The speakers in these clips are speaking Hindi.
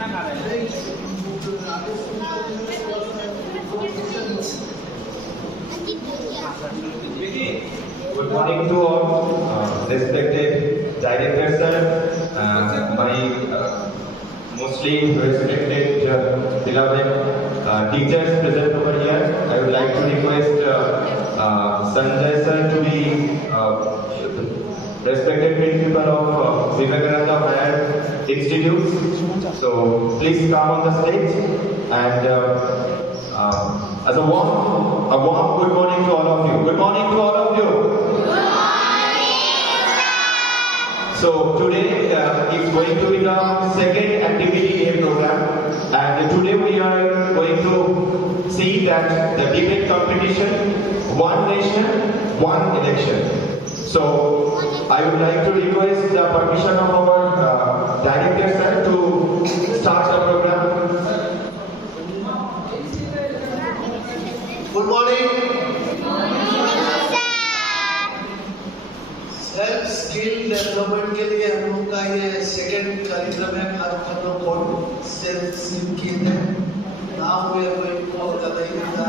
Good morning to all, respected director sir, my mostly respected beloved teachers present over here. I would like to request Sanjay sir to be respected principal of Vivekananda Higher Institute. So please come on the stage and as a warm good morning to all of you. Good morning to all of you. So today is going to be the second activity day program, and today we are going to see that the debate competition, one nation, one election. So I would like to request the permission of our director sir to start the program. Good morning. Self skill development के लिए हम लोग का ये सेकंड कार्यक्रम है। हर लोग कौन सेल्फ स्किल की है नाम हुए कोई और ज्यादा ही था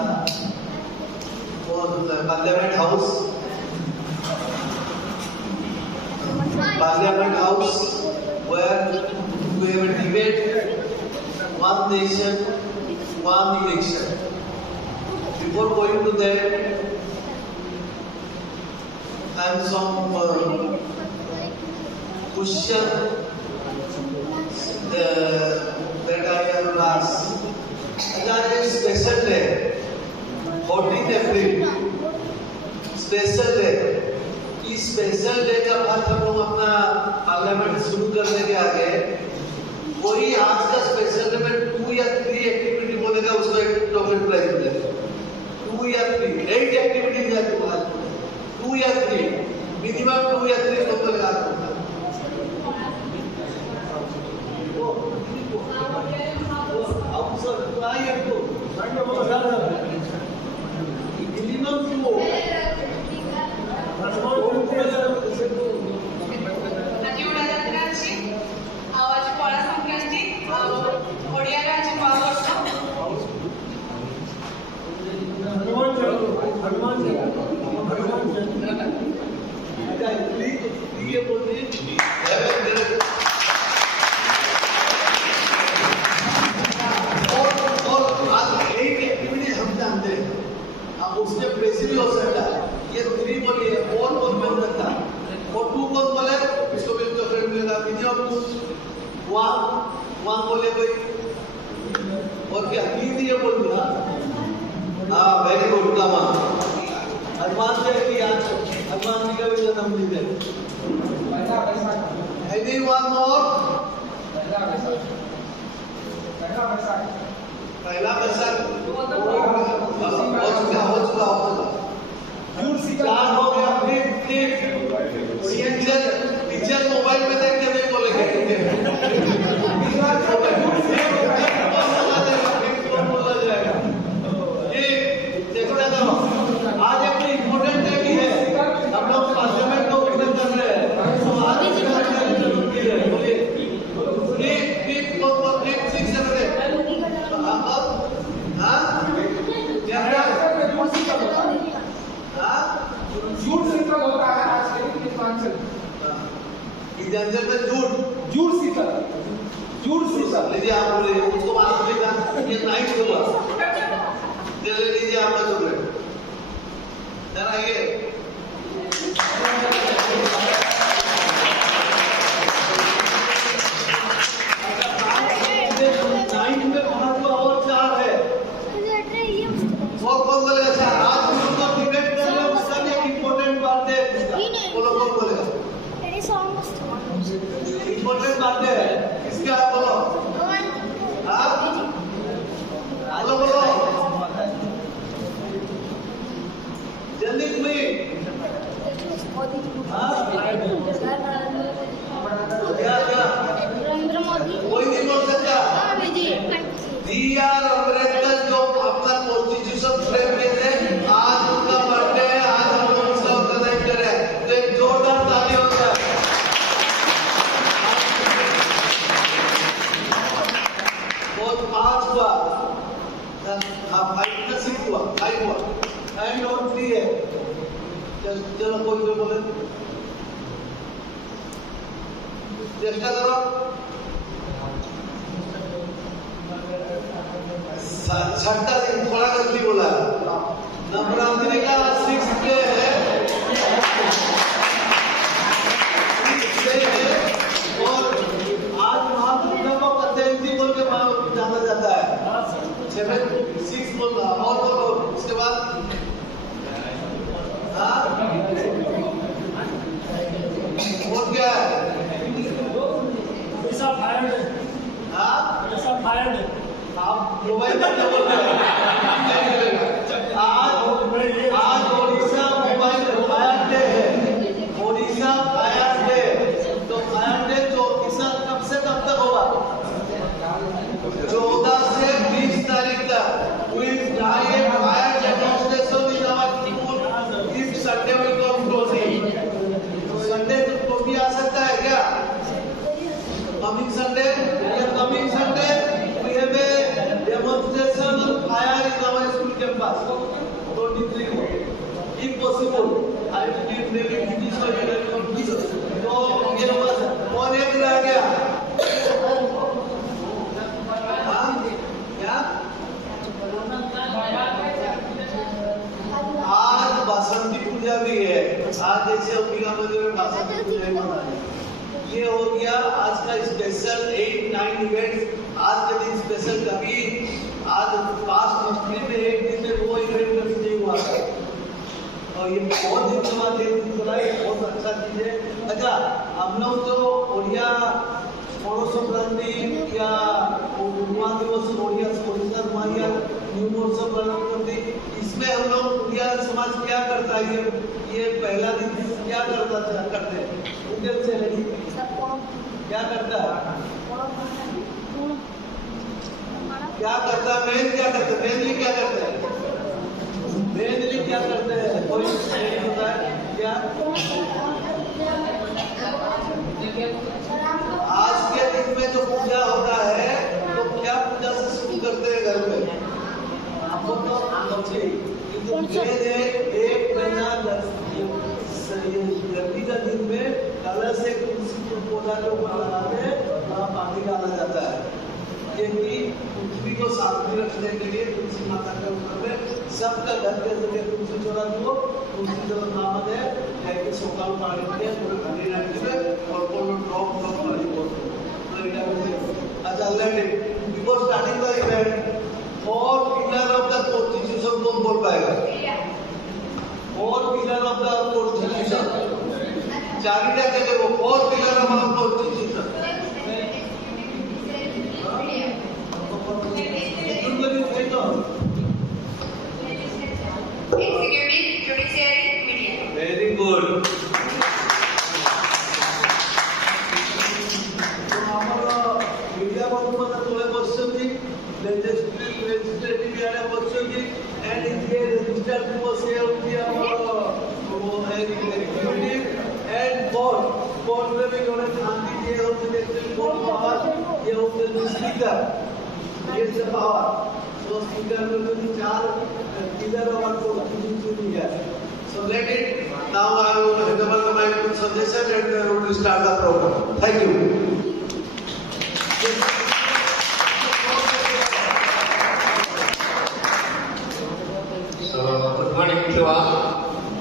और parliament house where we have a debate, one nation, one election. Before going to that, and some question that I have asked. That is special day, 14 April, special day. इस स्पेशल डे का बात हम लोग अपना पार्लियामेंट शुरू करने के आगे वही आज का स्पेशल डे में 2 या 3 एक्टिविटी बोलेगा उसको एक चॉकलेट प्राइज मिलेगा। 2 या 3 8 एक्टिविटीज है तुम्हारे 2 या 3 मिनिमम 2 या 3 तो लगा दूंगा। अब सर आइए तो मिनिमम 2 उसके प्रेसी भी हो सकता है। ये 3 बोलिए 4 बोल बन सकता है और 2 बोल बोले इसको भी तो फ्रेंड मिलेगा। मिनिमम 1 बोले कोई और क्या 3 ये बोल दिया। हाँ वेरी गुड कामा हनुमान जी की आज हनुमान जी का भी जन्मदिन है। एनीवन मोर पहला बैसाख हो चुका हो गया। टीचर मोबाइल में देख के नहीं बोलेंगे बोला जाएगा। आज अपनी इम्पोर्टेंट डे भी है। हम लोग पार्लियामेंट को ओपन कर रहे हैं तो आज बोलिए झूठ लीजिए आप बोले उसको मालूम नहीं ये नाइट होगा चले लीजिए आपका चॉकलेट जरा ये नाइट में महत्व और 4 है और कौन बोलेगा 4 आज हम लोग डिबेट कर रहे हैं उसका भी एक इम्पोर्टेंट बात है बोलो कौन बोलेगा इम्पोर्टेंट बात है इसका बोलो बोलो जल्दी तुम्हें हाँ 5 का 6 हुआ 5 हुआ एंड और 3 है चलो कोई बोले चेष्टा करो छठा दिन थोड़ा गलती बोला नवरात्रि का 6 डे है और आज महापुरुषों को कथयंती बोल के जाना जाता है 6 बोल रहा और बोलो उसके बाद हाँ और क्या है आप मोबाइल में क्या बोल रहे हैं आज ओडिशा मोबाइल फायर डे है ओडिशा फायर डे तो फायर डे जो कब से कब तक होगा 14 से 20 तारीख तक will die a fire demonstration in our if Sunday will come closing Sunday तो भी आ सकता है क्या coming Sunday we have a demonstration of fire in our school campus 23 if possible I will be really finish for you तो ये बस और एक रह गया हाँ क्या आज बसंती पूजा भी है आज जैसे अंबिका मंदिर में बसंती पूजा मनाई ये हो गया आज का स्पेशल 8-9 इवेंट्स आज के दिन स्पेशल कभी आज पास्ट हिस्ट्री में एक दिन में वो इवेंट कभी नहीं हुआ था और ये बहुत दिन के बाद एक दिन चला ये बहुत अच्छा चीज है अच्छा हम लोग जो ओडिया पौष संक्रांति या नुआ दिवस ओडिया ओडिशा नुआया न्यू वर्ष पालन करते इसमें हम लोग ओडिया समाज क्या करता है ये पहला दिन क्या करते हैं उनके से क्या करता है क्या करता है मेन क्या करता है मेनली क्या करता है मेनली क्या करते हैं कोई नहीं होता है क्या आज के दिन में जो पूजा होता है तो क्या पूजा से शुरू करते हैं घर में आपको तो एक महीना गर्मी का दिन में कलश से तुलसी के पौधा के ऊपर लगाते हैं वहाँ पानी डाला जाता है क्योंकि पृथ्वी को शांति रखने के लिए तुलसी माता के ऊपर में सबका घर के जगह तुलसी चौरा को तुलसी चौरा नाम है कि सकाल पानी के घड़ी रखते और कोनो ड्रॉप पानी बोलते अच्छा let before starting the event four pillar of the constitution कौन बोल पाएगा four pillar of the constitution चारिटा जगह वो four pillar of our constitution Executive, Judiciary, Media. Very good. ଆମର media ବର୍ତ୍ତମାନ ତଳେ ବସିଛନ୍ତି legislative ଆଡ଼େ ବସିଛନ୍ତି and ଯିଏ registered ଥିବ ସେ ହେଉଛି ଆମର executive and board ରେ ବି ଜଣେ ଥାନ୍ତି ଯିଏ ହେଉଛନ୍ତି actually board power ଇଏ ହେଉଛନ୍ତି speaker ଇଏ ସେ power so speaker ହେଉଛନ୍ତି ଚାର pillar of our constitution here. So let it now I will hand over the mic to suggestion and we will start the program. Thank you. So good morning to all.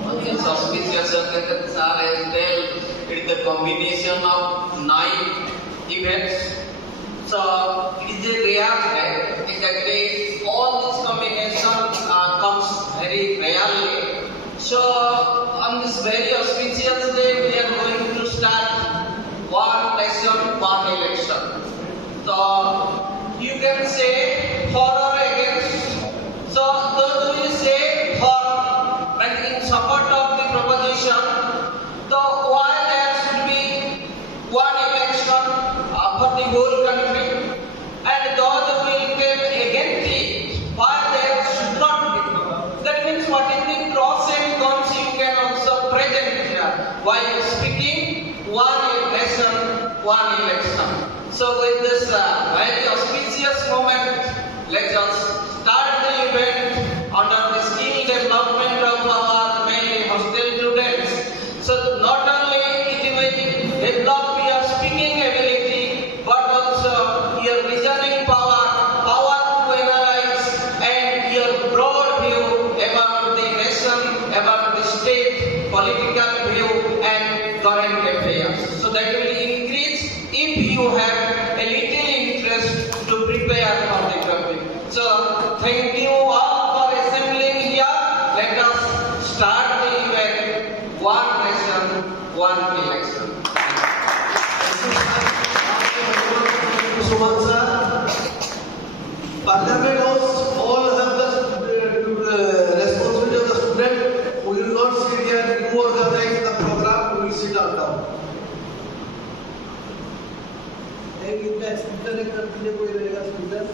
On this auspicious occasion, sir has told it is the combination of 9 events. So it is a rare day. Exactly all this combination comes very rarely. So on this very auspicious day, we are going to start one election, one election. So you can say for or against. So those who will say for, like in support of the proposition, so why there should be one election for the whole country, and those who will claim against Parliament House, all have the responsibility of the student. We will not sit here, you organize the program, we will sit on down. एक इनका स्पीकर एक करते हैं कोई रहेगा speaker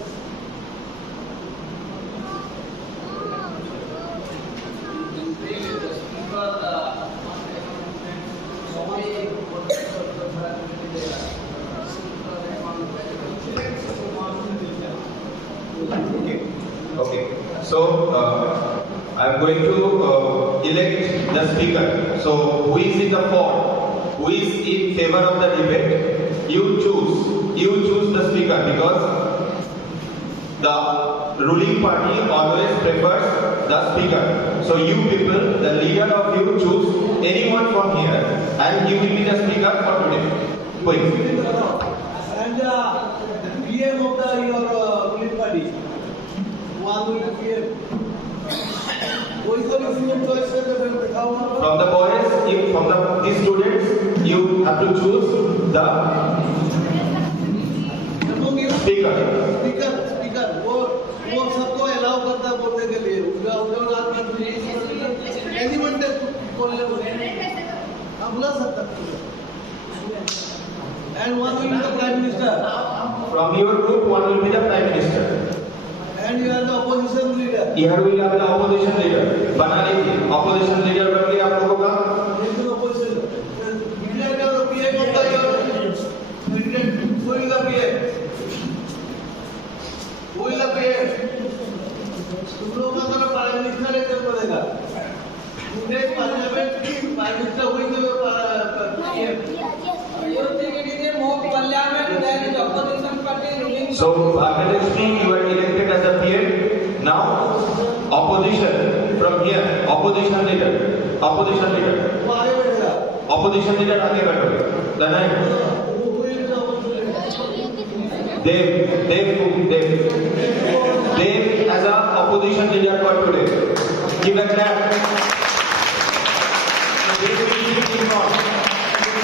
Okay. So I am going to elect the speaker. So who is in the for? Who is in favor of the debate? You choose. You choose the speaker because the ruling party always prefers the speaker. So you people, the leader of you, choose anyone from here, and he will be the speaker for today. Please. And PM of the your ruling party. One will be PM. कोई तो PM choice करके दिखाओ ना. From the boys, if from these students, you have to choose the speaker. Speaker वो सबको अलाउ करता है बोलने के लिए उनका रात में एनीवन टेक बोलने आप बुला सकता and one will be the prime minister From your group, one will be the prime minister. And you are the opposition leader Here we have the opposition leader. बना लीजिए opposition leader बन गया आप लोगों का. ऑपोजिशन लीडर का पीएम होता है president who is the PM who is the PM तुम लोग का तो प्राइम मिनिस्टर एक पड़ेगा पूरे पार्लियामेंट प्राइम मिनिस्टर हुई तो PM So Bharatashmi, you are elected as a PM. Now opposition from here, opposition leader. वो आगे बढ़ेगा Opposition leader आगे बैठोगे. Then I Dev as a opposition leader for today. Give a clap.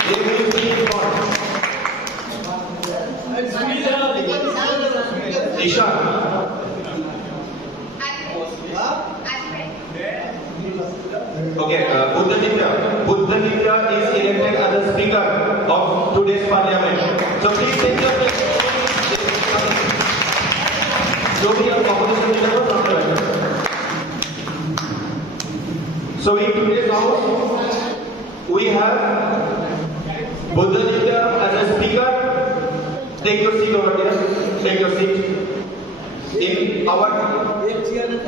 Dev will speak on. Ishan. Okay, Buddha Nitya is elected as the speaker of today's parliament. So please take your place. So we have opposition leader from the right. So in today's house, we have Buddha Nitya as a speaker. Take your seat over there. Take your seat. In our एक चेयर में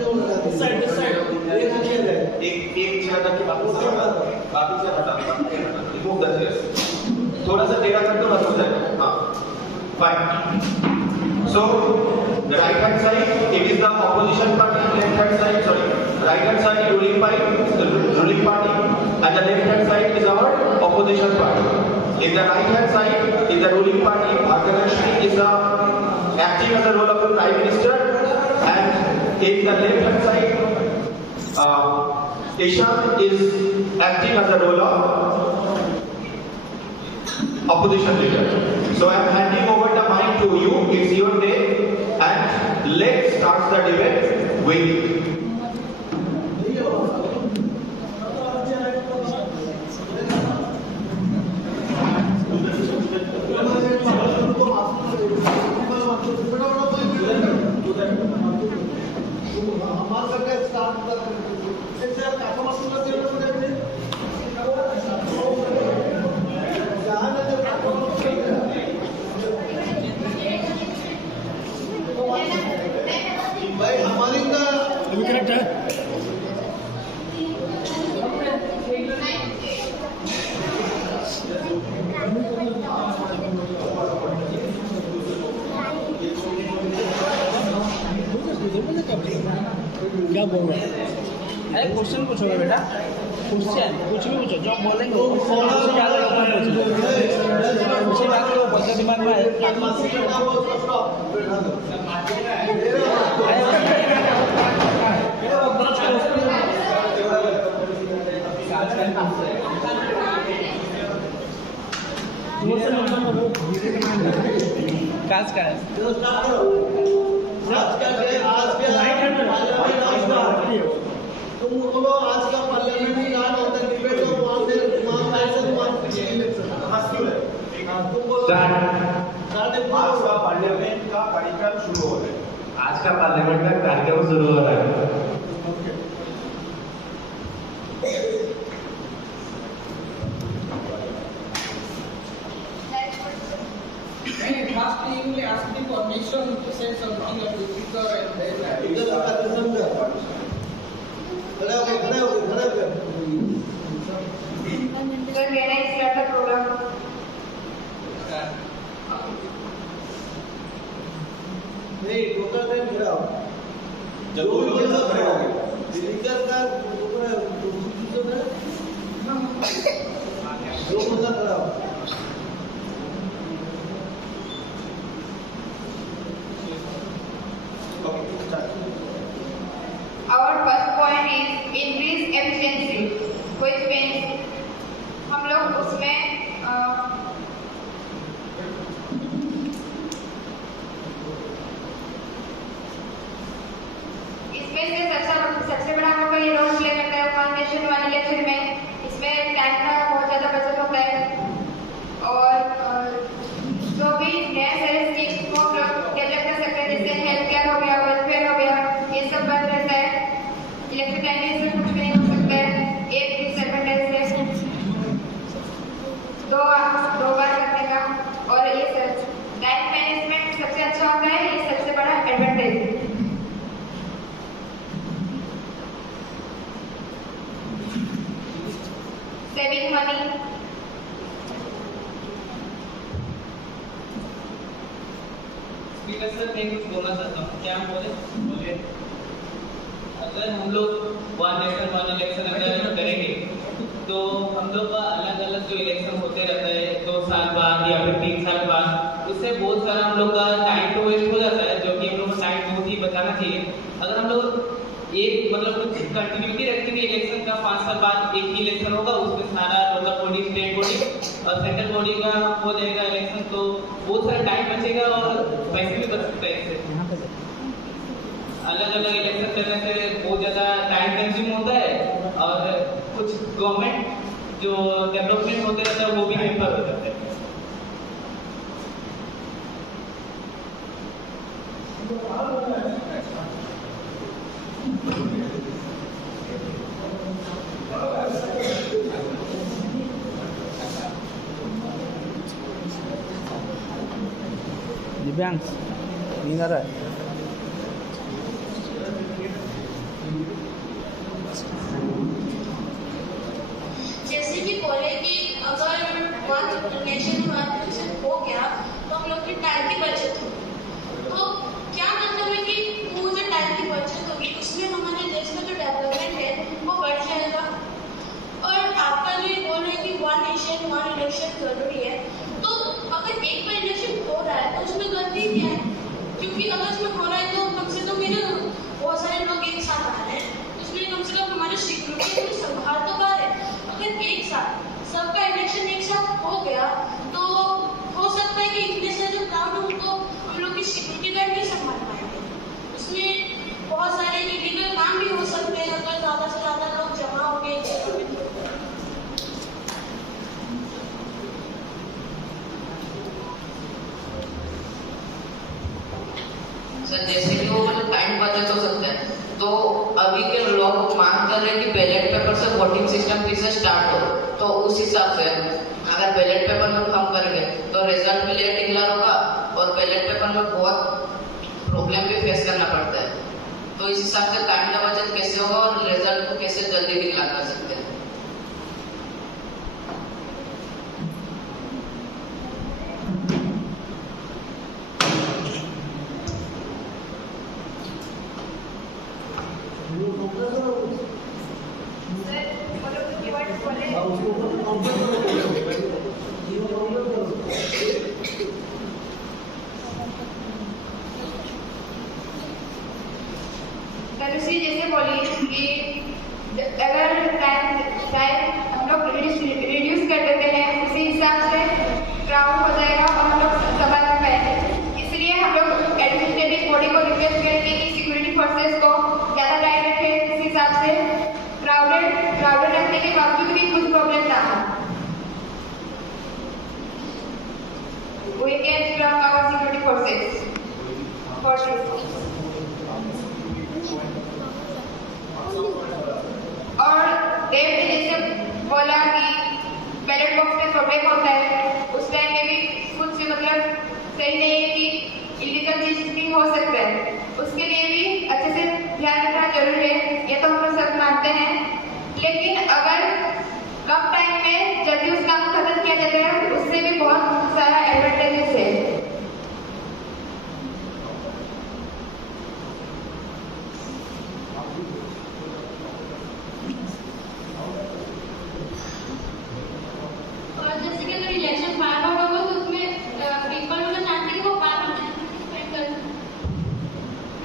साइड एक चेयर है एक चेयर रख के बाकी चेयर हटा रिमूव द चेयर थोड़ा सा टेढ़ा कर दो बस हो जाएगा हाँ fine so right hand side it is the opposition party left hand side sorry right hand side ruling party and the left hand side is our opposition party in the right hand side is the ruling party Bharatashmi is acting as the role of the prime minister and in the left hand side Ishan is acting as the role of opposition leader. So I am handing over the mic to you. It's your day and let's start the debate with भाई हमारी का करेक्ट है क्या बोल रहे हैं? अरे क्वेश्चन पूछोगे बेटा क्वेश्चन कुछ भी पूछो जो बोलेंगे उससे ज़्यादा वो बच्चा दिमाग में काज का है कार्यकाल शुरू हो रहा है। आज का पार्लियामेंट का कार्यक्रम शुरू हो रहा है। Last you will ask the permission to say something of the speaker and then इधर लगा कसम का खड़ा हो Sir, can I start the program? नहीं टोटल टाइम खड़ा हो जब बोल बोल खड़े हो गए। स्पीकर का जो मुद्दा खड़ा हो Our first point is increase efficiency, which means हम लोग उसमें इसमें से सबसे बड़ा हम लोग ये रोल प्ले करता है फाउंडेशन वाले लेक्चर में। इसमें टाइम का बहुत ज़्यादा बचत होता है और जो भी नए सारे स्किल्स को हम लोग डेवलप कर सकते हैं, जैसे हेल्थ केयर हो गया, वेलफेयर हो गया, ये सब बंद रहता है। इलेक्ट्रिक लाइन से कुछ भी नहीं हो सकता है। एक डिसएडवांटेज है दो बार करने का, और ये सब टाइम मैनेजमेंट सबसे अच्छा होता है, ये सबसे बड़ा एडवांटेज है। सेविंग मनी, स्पीकर सर मैं कुछ बोलना चाहता हूँ। क्या हम बोले? अगर हम लोग वन इलेक्शन अगर करेंगे तो हम लोग का अलग अलग जो इलेक्शन होते रहता है 2 साल बाद या फिर 3 साल बाद, उससे बहुत सारा हम लोग का टाइम तो वेस्ट हो जाता है, जो कि हम लोग को टाइम बहुत ही बचाना चाहिए। अगर हम लोग एक मतलब कुछ कंटिन्यूटी रखेंगे इलेक्शन का, 5 साल बाद एक ही इलेक्शन होगा, उसमें सारा लोकल बॉडी, स्टेट बॉडी और सेंट्रल बॉडी का हो जाएगा इलेक्शन, तो बहुत सारा टाइम बचेगा और पैसे भी बच सकते हैं इससे। अलग अलग इलेक्शन करने से बहुत ज़्यादा टाइम कंज्यूम होता है और कुछ गवर्नमेंट जो डेवलपमेंट होते रहता है वो भी हेल्पर हो जाता है। दिव्यांश नींद आ रहा है? जैसे कि बोले कि अगर नेशन हो गया तो हम लोग की टाइम की बचत होगी। तो क्या मतलब है कि वो जो टाइम की बचत होगी उसमें हमारे देश का जो डेवलपमेंट है वो बढ़ जाएगा। और आपका जो बोल रहे हैं कि 1 नेशन 1 इलेक्शन जरूरी है, तो अगर एक बार इलेक्शन हो रहा है तो उसमें गलती क्या है? क्योंकि अगर उसमें हो रहा है तो कम से कम ये बहुत सारे लोग एक साथ आ रहे हैं, उसमें कम से कम हमारी सिक्योरिटी संभाल तो पा रहे हैं। अगर एक साथ सबका इलेक्शन एक साथ हो गया तो हो सकता है कि इतने से जो क्राउड है उनको हम लोग की सिक्योरिटी गार्ड नहीं संभाल पाएंगे। उसमें बहुत सारे इलीगल काम भी हो सकते हैं अगर ज़्यादा से ज़्यादा लोग जमा हो गए एक जगह पे। सर जैसे कि वो मतलब टाइम बचत हो सकता है, तो अभी के लोग मांग कर रहे हैं कि बैलेट पेपर से वोटिंग सिस्टम फिर से स्टार्ट हो, तो उस हिसाब से अगर बैलेट पेपर में कम करेंगे तो रिजल्ट भी लेट डिक्लेयर होगा और बैलेट पेपर में बहुत प्रॉब्लम भी फेस करना पड़ता है। तो इस हिसाब से टाइम का बचत कैसे होगा और रिजल्ट को कैसे जल्दी डिक्लेयर कर सकते हैं? तनुश्री जैसे बोली कि अगर टाइम हम लोग रिड्यूस कर देते हैं उसी हिसाब से क्राउड हो जाएगा और हम लोग संभाल नहीं पाएंगे। इसलिए हम लोग एडमिनिस्ट्रेटिव बॉडी को रिक्वेस्ट करेंगे कि सिक्योरिटी फोर्सेस को ज़्यादा टाइम रखें, इस हिसाब से क्राउडेड रखने के बावजूद भी कुछ प्रॉब्लम ना हो। We can strong our security forces.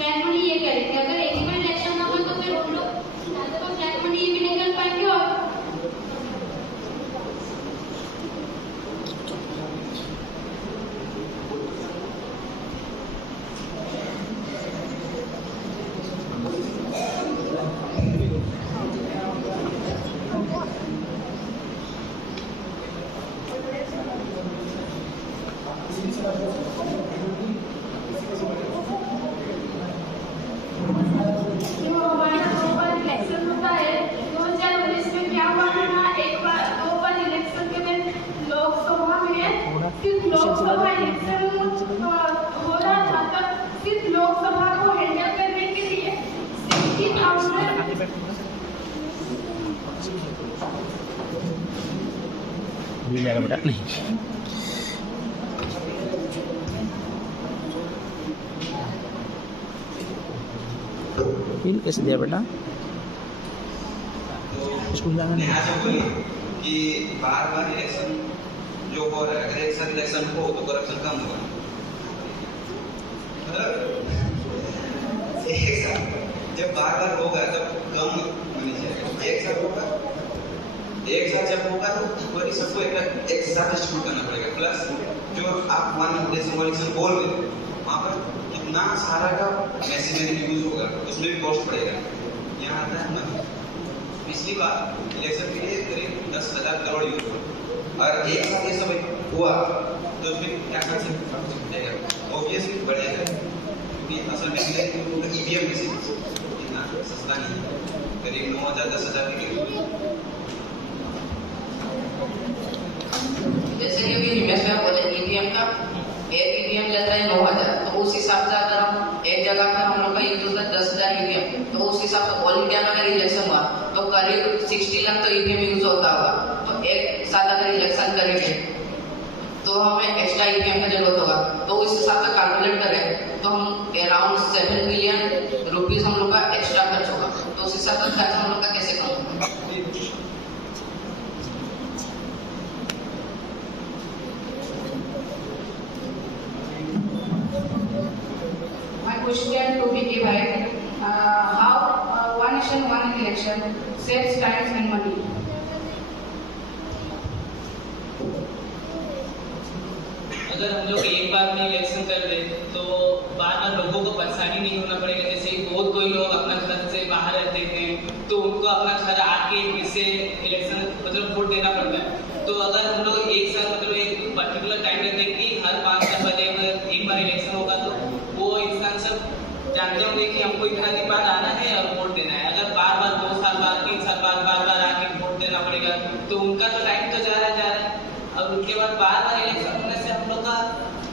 Flat money ये करेंगे। अगर एक ही बार इलेक्शन होगा तो फिर हम लोग ज्यादा फ्लैट मनी भी नहीं कर पाएंगे। और जो हमारा 2 बार इलेक्शन होता है, 2019 में क्या हुआ था, 2 बार इलेक्शन के दिन लोकसभा में सिर्फ लोकसभा इलेक्शन हो रहा था। तब सिर्फ लोकसभा को हैंडल करने के लिए 60,000 भी मेरा बेटा नहीं फील कैसे दिया बेटा स्कूल जाना नहीं। नेहा जो बोली कि बार बार इलेक्शन जो हो रहा है, अगर एक साथ इलेक्शन हो तो करप्शन कम होगा। मतलब एक साथ जब बार बार होगा तब कम होनी चाहिए। एक साथ होगा, एक साथ जब होगा तो वही सबको एक साथ डिस्ट्रीब्यूट करना पड़ेगा। प्लस जो आप 1 डेसिमल इलेक्शन बोल रहे हैं वहाँ पर कितना सारा का मशीनरी यूज होगा, उसमें भी कॉस्ट पड़ेगा। यहाँ आता है मनी। पिछली बार इलेक्शन के लिए करीब 10,000 करोड़ यूज हुआ और एक साथ ये सब हुआ तो फिर क्या कर सकते हैं? ऑब्वियसली बढ़ेगा, क्योंकि असल मशीनरी ईवीएम मशीन इतना सस्ता नहीं है, करीब 9,000 10,000 के करीब। जैसे कि अभी हिमेश में बोले ईवीएम का एक ईवीएम लेता है 9,000, तो उस हिसाब से अगर हम एक जगह पर हम लोग का यूज होता है 10,000 ईवीएम, तो उस हिसाब से ऑल इंडिया में अगर इलेक्शन हुआ तो करीब 60 लाख तो ईवीएम यूज होता होगा। तो एक साथ अगर इलेक्शन करेंगे तो हमें एक्स्ट्रा ईवीएम का जरूरत होगा। तो उस हिसाब से कैलकुलेट करें तो हम अराउंड 7 बिलियन रुपीज हम लोग का एक्स्ट्रा खर्च होगा। तो उस हिसाब से खर्च हम लोग का कैसे कम होगा? Question to be divided. How one nation, one election saves time and money? अगर हम लोग एक बार में इलेक्शन कर दे तो बार बार लोगों को परेशानी नहीं होना पड़ेगा। जैसे बहुत कोई लोग अपना घर से बाहर रहते हैं तो उनको अपना घर आके फिर से इलेक्शन मतलब वोट देना पड़ता है। तो अगर हम लोग एक साथ मतलब एक पर्टिकुलर टाइम रखते हैं कि हर 5 साल बाद एक बार इलेक्शन होगा तो वो इंसान सब जानते होंगे कि हमको इतना दिन बाद आना है और वोट देना है। अगर बार बार 2 साल बाद 3 साल बाद बार बार आके वोट देना पड़ेगा तो उनका तो टाइम तो जा रहा है और उनके बाद बार बार इलेक्शन होने से हम लोग का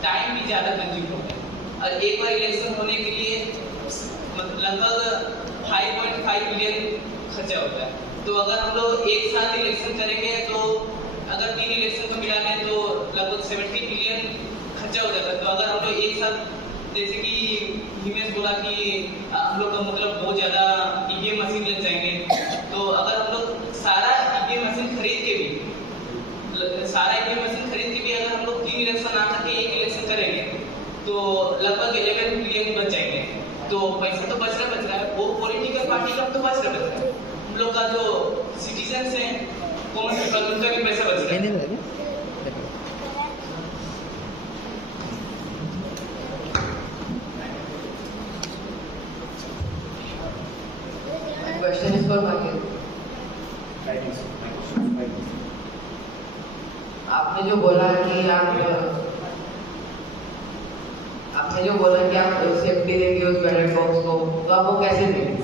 टाइम भी ज़्यादा कंज्यूम होता है। और एक बार इलेक्शन होने के लिए लगभग 5.5 बिलियन खर्चा होता है। तो अगर हम लोग एक साथ इलेक्शन करेंगे तो अगर 3 इलेक्शन को मिला लें तो लगभग 70 बिलियन खर्चा हो जाता है। तो अगर हम लोग एक साथ जैसे कि हिमेश बोला कि हम लोग का मतलब बहुत ज़्यादा ईवीएम मशीन लग जाएंगे, तो अगर हम लोग सारा ईवीएम मशीन खरीद के भी अगर हम लोग 3 इलेक्शन ना करके 1 इलेक्शन करेंगे तो लगभग 11 बिलियन बच जाएंगे। तो पैसा तो बच रहा है, वो पॉलिटिकल पार्टी का तो बच रहा है, हम लोग का जो सिटीजन है कॉमन पीपल उनका भी पैसा बच रहा है। क्वेश्चन इस पर बाकी आपने जो बोला कि आप सेफ्टी देंगे उस बैलेट बॉक्स को, तो आप वो कैसे देंगे?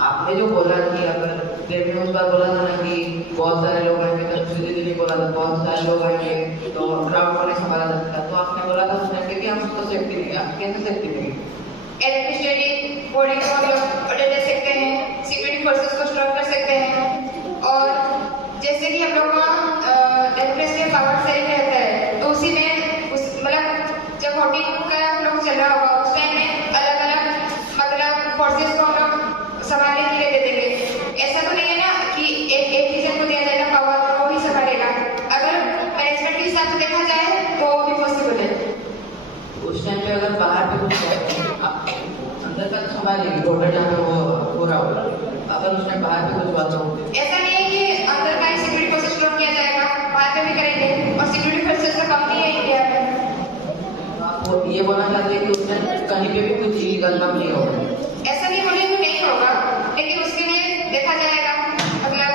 आपने जो बोला कि अगर देखने उस बार बोला था ना कि बहुत सारे लोग आएंगे, तब दीदी ने बोला था बहुत सारे लोग आएंगे तो क्राउड को नहीं संभाला जा सकता, तो आपने बोला था उस टाइम कि हम उसको सेफ्टी देंगे। आप कैसे सेफ्टी देंगे? इलेक्ट्रिसिटी बॉडी को ऑर्डर दे सकते हैं, सिक्योरिटी फोर्सेस को स्ट्रॉन्ग कर सकते हैं। और जैसे कि हम लोग का इलेक्ट्रिसिटी पावर सेलिंग रहता है तो उसी में मतलब जब वोटिंग का हम लोग चल रहा होगा उस टाइम में अलग अलग मतलब फोर्सेस को हम लोग संभालने के लिए दे देंगे। ऐसा तो नहीं है ना कि एक रीजन को दिया जाएगा पावर वो ही संभालेगा। अगर मैनेजमेंट के हिसाब से देखा जाए तो भी पॉसिबल है। उस टाइम पे अगर बाहर पे कुछ अंदर तक संभालेगी बॉर्डर जहाँ पे वो हो रहा होगा, अगर उसमें बाहर पे कुछ बात हो। ऐसा नहीं है कि अंदर का ही सिक्योरिटी फोर्सेस ड्रॉप किया जाएगा, बाहर पे भी करेंगे और सिक्योरिटी फोर्सेस का कम नहीं है इंडिया में। आप ये बोलना चाहते हैं कि उसमें कहीं पे भी कुछ इलीगल काम नहीं होगा? ऐसा नहीं बोले तो नहीं होगा, लेकिन उसके लिए देखा जाएगा अगला।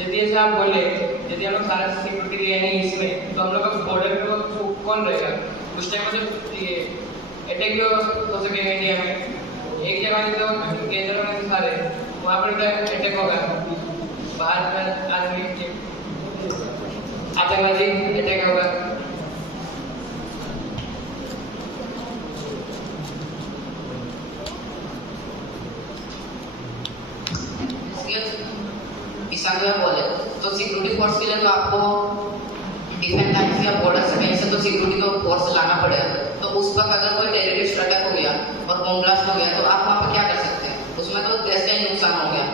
यदि ऐसा आप बोले, यदि हम लोग सारा सिक्योरिटी ले आएंगे इसमें, तो हम लोग का बॉर्डर पे कौन रहेगा? उस टाइम मतलब ये अटैक भी हो सकेगा इंडिया में। एक जगह में तो केंद्र में सारे वहाँ पर अटैक होगा, बाहर में आदमी आतंकवादी अटैक होगा। बोले तो सिक्योरिटी फोर्स के लिए तो आपको डिफेंस लाइन या बॉर्डर से कहीं से तो सिक्योरिटी को फोर्स लाना पड़ेगा। तो उस वक्त अगर कोई टेररिस्ट अटैक हो गया और बम ब्लास्ट हो गया तो आप वहाँ पे क्या कर सकते हैं? उसमें तो देश का ही नुकसान हो गया।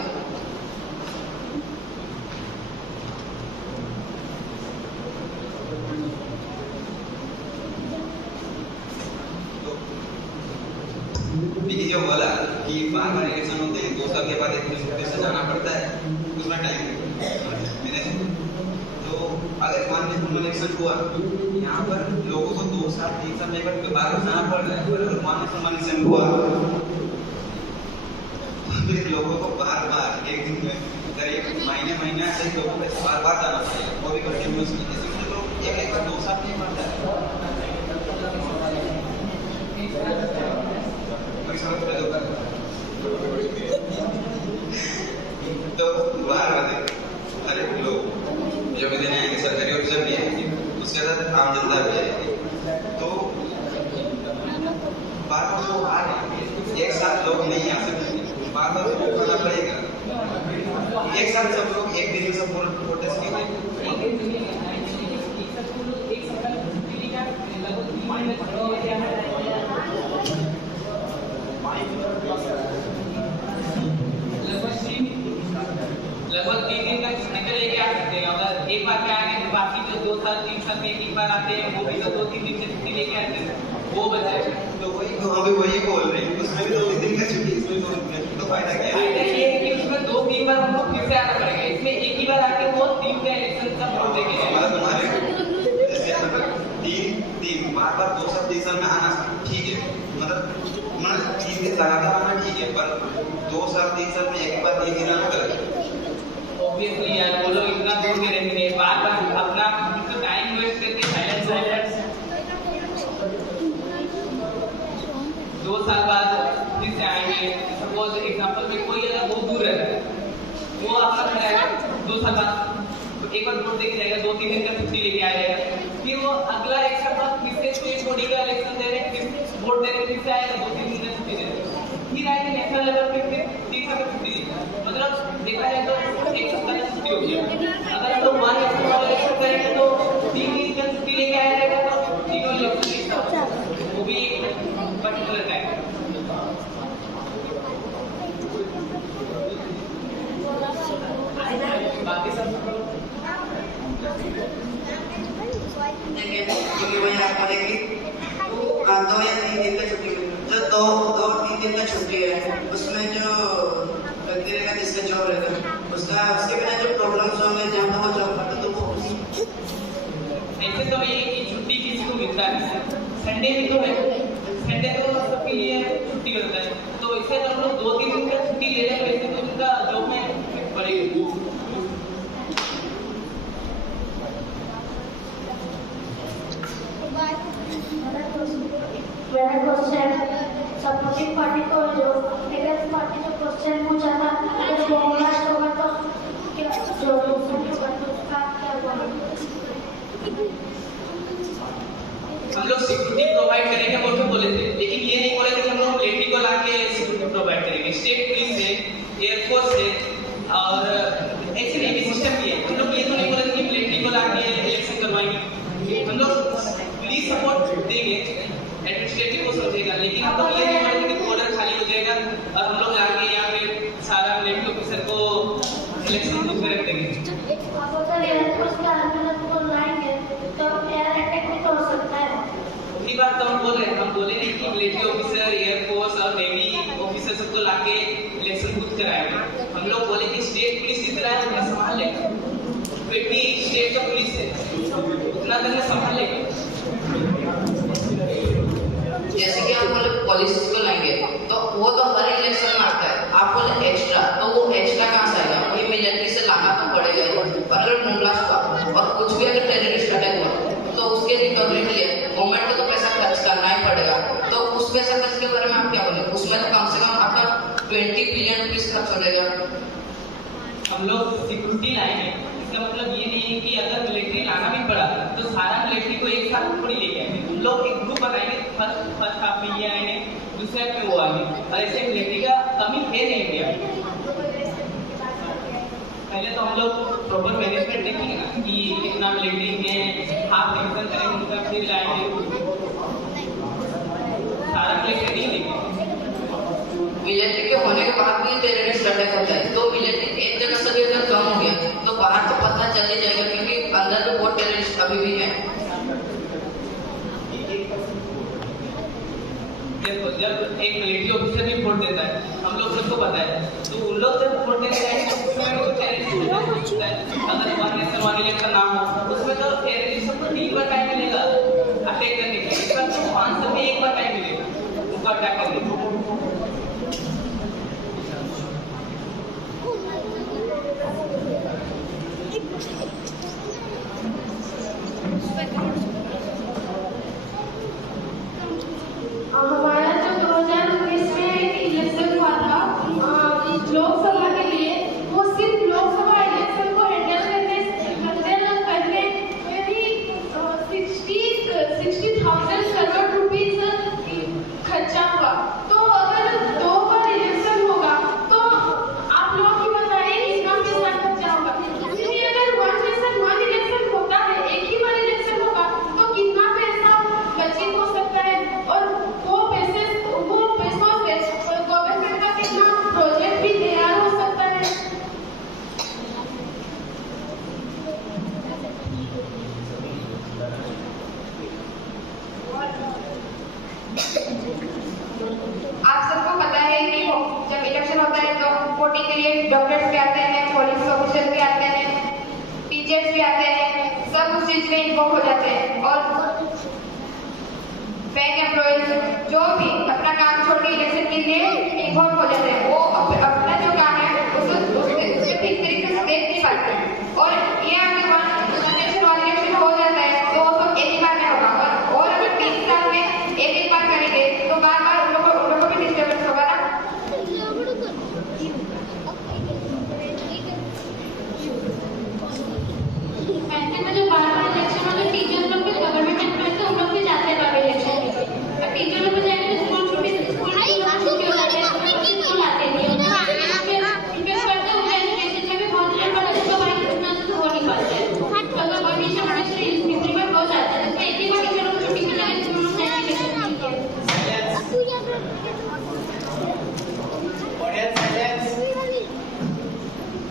जो बोला कि बार बार इलेक्शन होते हैं, 2 साल के बाद एक दूसरे से जाना पड़ता है, उसमें टाइम मैंने तो अगर मान लीजिए इलेक्शन हुआ, यहाँ पर लोगों को 2 साल 3 साल में बार जाना पड़ रहा है, पर अगर मान लीजिए इलेक्शन हुआ फिर लोगों को बार बार एक दिन में करीब महीने से लोगों को बार बार जाना पड़ेगा, वो भी कंटिन्यूसली। इसमें लोग एक बार 2 साल नहीं पड़ता है। तो बाहर अरे लोग जो भी देने आएंगे, सरकारी ऑफिसर भी आएंगे, उसके साथ आम जनता भी आएगी, तो बार बार वो आ रहे एक साथ लोग नहीं आ सकेंगे, बार बार करना पड़ेगा। एक साथ सब लोग एक दिन में सब प्रोटेस्ट करेंगे। लगभग 3 दिन का छुट्टी तो लेके आ सकते हैं। अगर एक बार में आएंगे तो बाकी जो 2 साल 3 साल में एक बार आते हैं, वो भी तो 2-3 दिन से छुट्टी लेके आते हैं, वो बचाएगा। तो वही तो हम भी वही बोल रहे हैं, उसमें भी 2 दिन का छुट्टी, इसमें तो फायदा क्या है? फायदा ये है कि उसमें 2-3 बार हमको फिर से आना पड़ेगा, इसमें एक ही बार आके वो 3 का इलेक्शन का वोट देके मतलब तुम्हारे तीन बार 2 साल 3 साल में आना ठीक है, मतलब 3 दिन लगातार आना ठीक है, पर 2 साल 3 साल में एक बार 3 दिन आना गलत है। ऑब्वियसली यार, वो लोग इतना दूर के रहेंगे, बार बार अपना टाइम वेस्ट करके साइलेंस 2 साल बाद फिर से आएंगे। सपोज एग्जांपल में कोई अगर बहुत दूर रहता है, वो आपका खड़ा है 2 साल बाद तो एक बार वोट देके जाएगा, 2-3 दिन का छुट्टी लेके आएगा, फिर वो अगला इलेक्शन बाद फिर से कोई बॉडी का इलेक्शन दे रहे, फिर वोट देने फिर से आएगा, 2-3 दिन का छुट्टी दे रहे, फिर आएंगे नेशनल लेवल पे फिर 3 साल का छुट्टी देगा। मतलब देखा जाए तो एक सप्ताह की छुट्टी हो गया। अगर हम लोग 1 इलेक्शन करेंगे तो 3 दिन का छुट्टी लेके आया रहेगा, तो तीनों इलेक्शन वो भी एक पर्टिकुलर टाइम। बाकी सब देखिए क्योंकि वही आप बोलेंगे 2 या 3 दिन का छुट्टी, जो 2-3 दिन का छुट्टी है उसमें जो व्यक्ति रहेगा, जिसका जॉब रहेगा, उसके बिना जो प्रॉब्लम्स होंगे जहाँ पर वो जॉब करता तो वो ऐसे तो ये कि छुट्टी किसी को मिलता है, संडे भी तो है, संडे तो सबके लिए छुट्टी होता है, तो इससे अगर हम लोग 2-3 दिन का छुट्टी ले रहे हैं वैसे तो उनका जॉब में इफेक्ट पड़ेगी। मेरा क्वेश्चन सपोर्टिंग पार्टी को जो अगेंस्ट पार्टी जो क्वेश्चन पूछा था, अगर वो ब्लास्ट होगा तो क्या जो नुकसान होगा तो उसका क्या होगा? हम लोग सिक्योरिटी प्रोवाइड करेंगे बोल के बोले थे, लेकिन ये नहीं बोले कि हम लोग मिलिट्री को लाके सिक्योरिटी प्रोवाइड करेंगे। स्टेट और ऐसे नहीं सिस्टम भी है। हम लोग ये तो नहीं बोलेंगे कि मिलिट्री को लाके इलेक्शन करवाएंगे, हम लोग पुलिस सपोर्ट देंगे, एडमिनिस्ट्रेटिव को समझेगा, लेकिन हम लोग ये नहीं बोलेंगे कि बॉर्डर खाली हो जाएगा और हम लोग आके यहाँ पे सारा मिलिट्री ऑफिसर को इलेक्शन बुक में रख देंगे। वही बात तो हम बोल रहे हैं, हम बोले नहीं कि मिलिट्री ऑफिसर, एयरफोर्स और नेवी ऑफिसर सबको लाके इलेक्शन बूथ कराएंगे। हम लोग बोले कि स्टेट पुलिस इतना है उतना संभाल लेगा, 20 स्टेट का पुलिस है उतना तक संभाल लेगा। जैसे कि आप बोले पुलिस को लाएंगे तो वो तो हर इलेक्शन में आता है, आप बोले एक्स्ट्रा, तो वो एक्स्ट्रा कहाँ से आएगा? ये मिलिट्री से लाना तो पड़ेगा ही। और अगर ब्लास्ट हुआ और कुछ भी अगर टेररिस्ट अटैक हुआ तो उसके रिकवरी के लिए गवर्नमेंट को तो पैसा खर्च करना ही पड़ेगा। तो उस पैसा खर्च के बारे में आप क्या बोले? उसमें तो कम से कम आपका 20 बिलियन रुपीज खर्च हो जाएगा। हम लोग सिक्योरिटी लाएंगे, इसका मतलब ये नहीं है कि अगर मिलिट्री लाना भी पड़ा तो सारा मिलिट्री को एक साथ थोड़ी लेके आएंगे। हम लोग एक ग्रुप बनाएंगे, फर्स्ट हाफ में ये आएंगे, दूसरे हाफ में वो आएंगे, और ऐसे मिलिट्री का कमी है नहीं इंडिया। पहले तो हम लोग प्रॉपर मैनेजमेंट देखेंगे ना कि कितना मिलिट्री है, हाफ डिवीजन करेंगे उनका, फिर लाएंगे, सारा मिलिट्री नहीं देखेंगे। मिलिट्री के होने के बाद भी टेररिस्ट अटैक होता है, तो मिलिट्री एक जगह से अगर कम हो गया तो बाहर तो पता चल ही जाएगा, क्योंकि अंदर तो बहुत टेररिस्ट अभी भी है। जब एक मिलिट्री ऑफिसर भी वोट देता है, हम लोग सबको पता है, तो उन लोग जब वोट देने जाएंगे तो उसमें तो टेररिस्ट होता है। अगर वन नेशन वन इलेक्शन ना हो उसमें तो टेररिस्ट सबको 3 बार टाइम मिलेगा अटैक करने के, इस बार तो 5 साल में 1 बार टाइम मिलेगा उनको अटैक करने के। हमारा जो 2019 में इलेक्शन हुआ था लोकसभा के लिए, वो सिर्फ लोकसभा इलेक्शन को हैंडल करने में भी 60,000 करोड़ रुपीस खर्चा हुआ। तो अगर 2 बार इलेक्शन होगा तो आप लोग ही बताइए इतना पैसा खर्चा होगा। क्योंकि अगर वन नेशन वन इलेक्शन होता है, एक ही बार इलेक्शन होगा तो कितना पैसा बचत हो सकता है, और वो पैसों से गवर्नमेंट का कितना प्रोजेक्ट भी तैयार हो सकता है। आप सबको पता है कि जब इलेक्शन होता है तो वोटिंग के लिए डॉक्टर्स भी आते हैं, पुलिस ऑफिसर भी आते हैं, टीचर्स भी आते हैं, सब उस चीज में इन्वॉल्व हो जाते हैं। और बैंक एम्प्लॉयज जो भी अपना काम छोड़ के इलेक्शन के लिए इन्वॉल्व हो जाते हैं, वो अपना जो काम है उसे ठीक तरीके से देख नहीं पाते हैं। और ये अगर वन नेशन वन इलेक्शन हो जाता है तो वो सब एक ही बार में होगा, और अगर 3 साल में एक बार करेंगे तो बार बार उन लोगों को भी डिस्टर्बेंस होगा ना। ऐसे में जो बार-बार इलेक्शन वाले टीचर लोग भी गवर्नमेंट एम्प्लॉय से उन लोग भी जाते हैं बार इलेक्शन में। और टीचर लोग भी जाएंगे तो स्कूल छुट्टी हो जाते हैं, स्कूल आते हैं, इनके करते हुए एजुकेशन में भी बहुत लेट पड़ता है, तो भाई इतना तो हो नहीं पाता है। अगर वन नेशन वन इलेक्शन हो जाता है तो एक ही बार टीचर को छुट्टी मिल जाएगी, स्कूल में इलेक्शन नहीं है।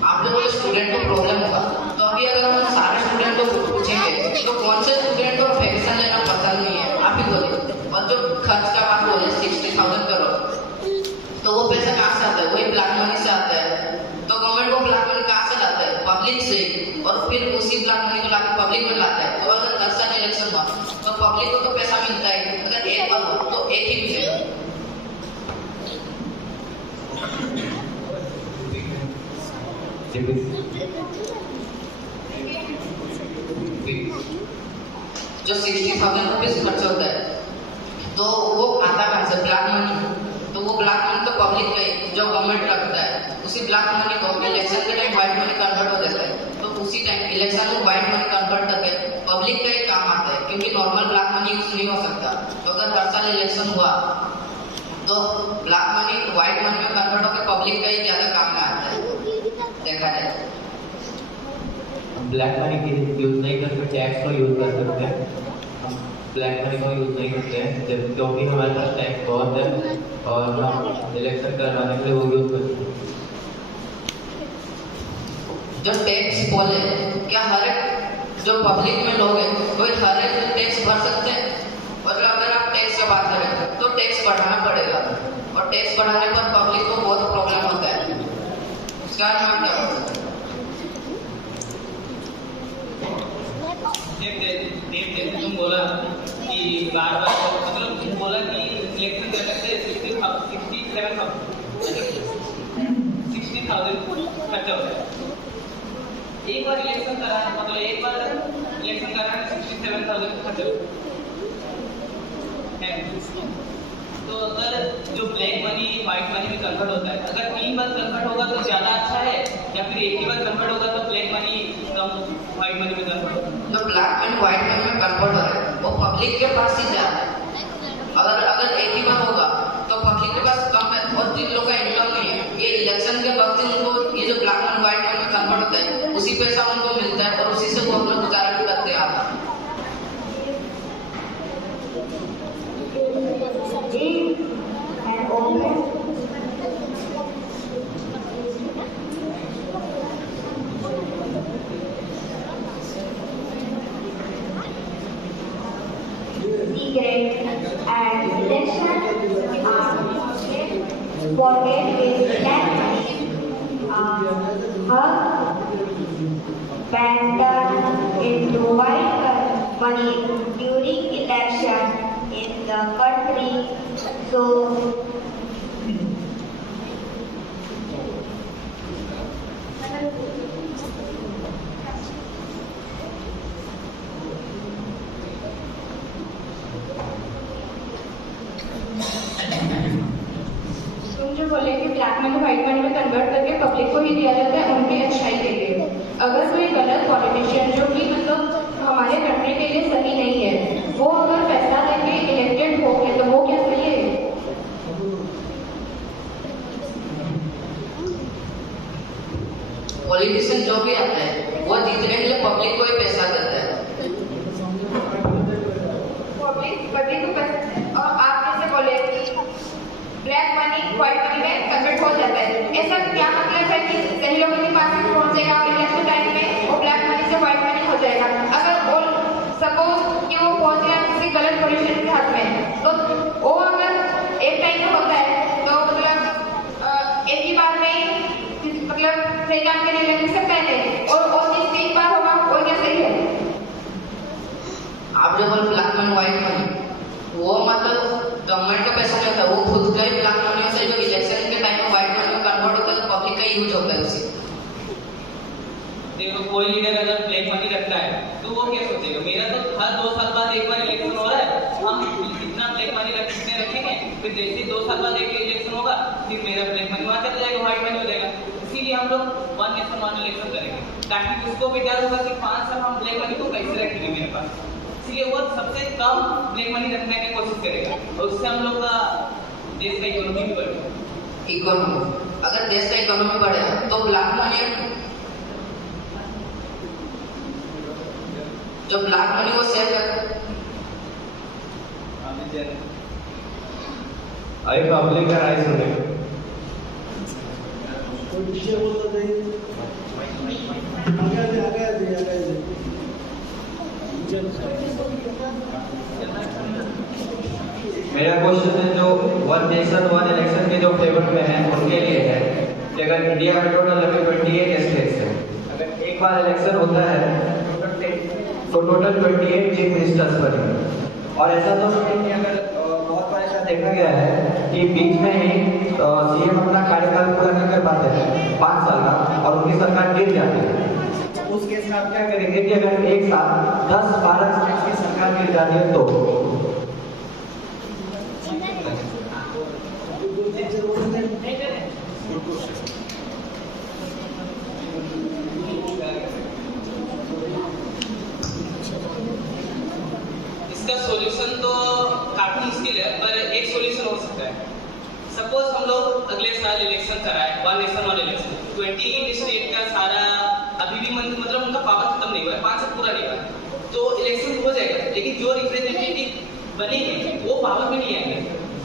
आप जब बोले स्टूडेंट को प्रॉब्लम होगा, तो अभी अगर हम सारे स्टूडेंट को पूछेंगे तो कौन से स्टूडेंट को वैक्सीन लेना पसंद नहीं है, आप ही बोलिए। और जो खर्च का बात बोले 60,000 करोड़, तो वो पैसा कहाँ से आता है? वही ब्लैक मनी से आता है। तो गवर्नमेंट को ब्लैक मनी कहाँ से लाता है? पब्लिक से, और फिर उसी ब्लैक मनी को लाके पब्लिक में लाता है। तो अगर 10 साल इलेक्शन हुआ तो पब्लिक को तो पैसा मिलता है, अगर एक बार हुआ तो एक ही मिलेगा। जो 60,000 रुपीज खर्च होता है तो वो आता कहाँ से? Black money. तो वो ब्लैक मनी तो पब्लिक का जो गवर्नमेंट रखता है, उसी ब्लैक मनी को इलेक्शन के टाइम व्हाइट मनी कन्वर्ट हो जाता है। तो उसी टाइम इलेक्शन में व्हाइट मनी कन्वर्ट करके पब्लिक का ही काम आता है, क्योंकि नॉर्मल ब्लैक मनी यूज नहीं हो सकता। तो अगर हर साल इलेक्शन हुआ तो ब्लैक मनी व्हाइट मनी में कन्वर्ट होकर पब्लिक का ही ज्यादा काम में आता है। ब्लैक मनी की यूज़ नहीं करते, टैक्स को यूज़ कर सकते हैं। हम ब्लैक मनी को यूज़ नहीं करते हैं क्योंकि हमारे पास टैक्स बहुत है और हम इलेक्शन करवाने के लिए वो यूज़ करते हैं। जो टैक्स बोले, क्या हर एक जो पब्लिक में लोग हैं कोई हर एक टैक्स भर सकते हैं? और अगर आप टैक्स की बात करें तो टैक्स बढ़ाना पड़ेगा और टैक्स बढ़ाने पर पब्लिक को बहुत प्रॉब्लम होता है। इसका आप क्या बोलते हैं? तुम बोला कि बार-बार मतलब तुम बोला कि इलेक्शन करने से 60,000 खर्चा होता है। एक बार इलेक्शन कराना मतलब एक बार इलेक्शन कराना 67,000 खर्चा होता है। तो अगर जो ब्लैक मनी व्हाइट मनी में कन्वर्ट होता है, अगर 3 बार कन्वर्ट होगा तो ज्यादा अच्छा है या फिर एक ही बार कन्वर्ट होगा तो ब्लैक मनी कम व्हाइट मनी में कन्वर्ट होगा? जो ब्लैक मनी व्हाइट मनी में कन्वर्ट हो रहा है वो पब्लिक के पास ही जा रहा है। अगर एक ही बार होगा तो पब्लिक के पास कम है और जिन लोगों का इनकम नहीं है ये इलेक्शन के वक्त ही उनको ये जो ब्लैक मनी व्हाइट मनी में कन्वर्ट होता है उसी पैसा उनको मिलता है और उसी से वो अपना गुजारा भी करते हैं। Secret and election are forget with black money pattern into white money during election in the country. So जो बोले कि ब्लैक मनी व्हाइट मनी में कन्वर्ट करके पब्लिक को ही दिया जाता है उनकी अच्छाई के लिए। अगर कोई गलत पॉलिटिशियन जो कि मतलब हमारे कंट्री के लिए सही नहीं है वो अगर पैसा देके इलेक्टेड हो गए तो वो क्या सही है? पॉलिटिशियन जो भी आता है वो जीतने के लिए पब्लिक को ही पैसा देता है। पब्लिक को पैसा और आप जैसे बोले ब्लैक मनी व्हाइट मनी में कन्वर्ट हो जाता है, ऐसा क्या मतलब है कि सही लोगों के पास पहुंचेगा और इलेक्शन टाइम में वो ब्लैक मनी से व्हाइट मनी हो जाएगा? अगर वो सपोज कि वो पहुंच गया किसी गलत पोजीशन के हाथ में तो वो अगर एक टाइम में होता है तो मतलब एक ही बार में मतलब सही काम के लिए लग सकता है और वो चीज 3 बार होगा वो क्या सही है? आप जो बोल ब्लैक मनी व्हाइट मनी वो मतलब गवर्नमेंट का पैसा नहीं होता, वो खुद का ही ब्लैक मनी होता है जो इलेक्शन के टाइम में व्हाइट मनी में कन्वर्ट होता है तो पब्लिक का यूज होता है उसे। देखो कोई लीडर अगर ब्लैक मनी रखता है तो वो क्या सोचेगा, मेरा तो हर 2 साल बाद एक बार इलेक्शन हो रहा है, हम इतना ब्लैक मनी रखेंगे फिर जैसे 2 साल बाद एक इलेक्शन होगा फिर मेरा ब्लैक मनी वहां चला जाएगा, व्हाइट मनी हो जाएगा। इसीलिए हम लोग 1 नेशन 1 इलेक्शन करेंगे ताकि उसको भी डर होगा कि 5 साल हम ब्लैक मनी को कैसे रखेंगे मेरे पास। इसलिए वो सबसे कम ब्लैक मनी रखने की कोशिश करेगा और उससे हम लोग का देश का इकोनॉमी भी बढ़ेगा। इकोनॉमी अगर देश का इकोनॉमी बढ़ेगा तो ब्लैक मनी जो ब्लैक मनी वो सेव कर अरे पब्लिक का राइज होने मेरा क्वेश्चन है जो 1 नेशन 1 इलेक्शन के जो फेवर में है उनके लिए है कि अगर इंडिया में टोटल अभी 28 स्टेट्स है, अगर एक बार इलेक्शन होता है तो टोटल 28 चीफ मिनिस्टर्स बने और ऐसा तो नहीं कि अगर बहुत बार ऐसा देखा गया है कि बीच में ही सीएम अपना कार्यकाल पूरा नहीं कर पाते हैं 5 साल का और उनकी सरकार गिर जाती है। उस केस में आप क्या करेंगे कि अगर एक साथ 10-12 स्टेट्स की सरकार गिर जाती है तो इसका सॉल्यूशन तो काफी मुश्किल है पर एक सॉल्यूशन हो सकता है। सपोज हम लोग अगले साल इलेक्शन कराए 1 नेशन 1 इलेक्शन, 28 स्टेट का सारा अभी भी मतलब उनका पावर खत्म तो इलेक्शन हो जाएगा, लेकिन जो रिप्रेजेंटेटिव बनेंगे वो पावर में नहीं आएंगे।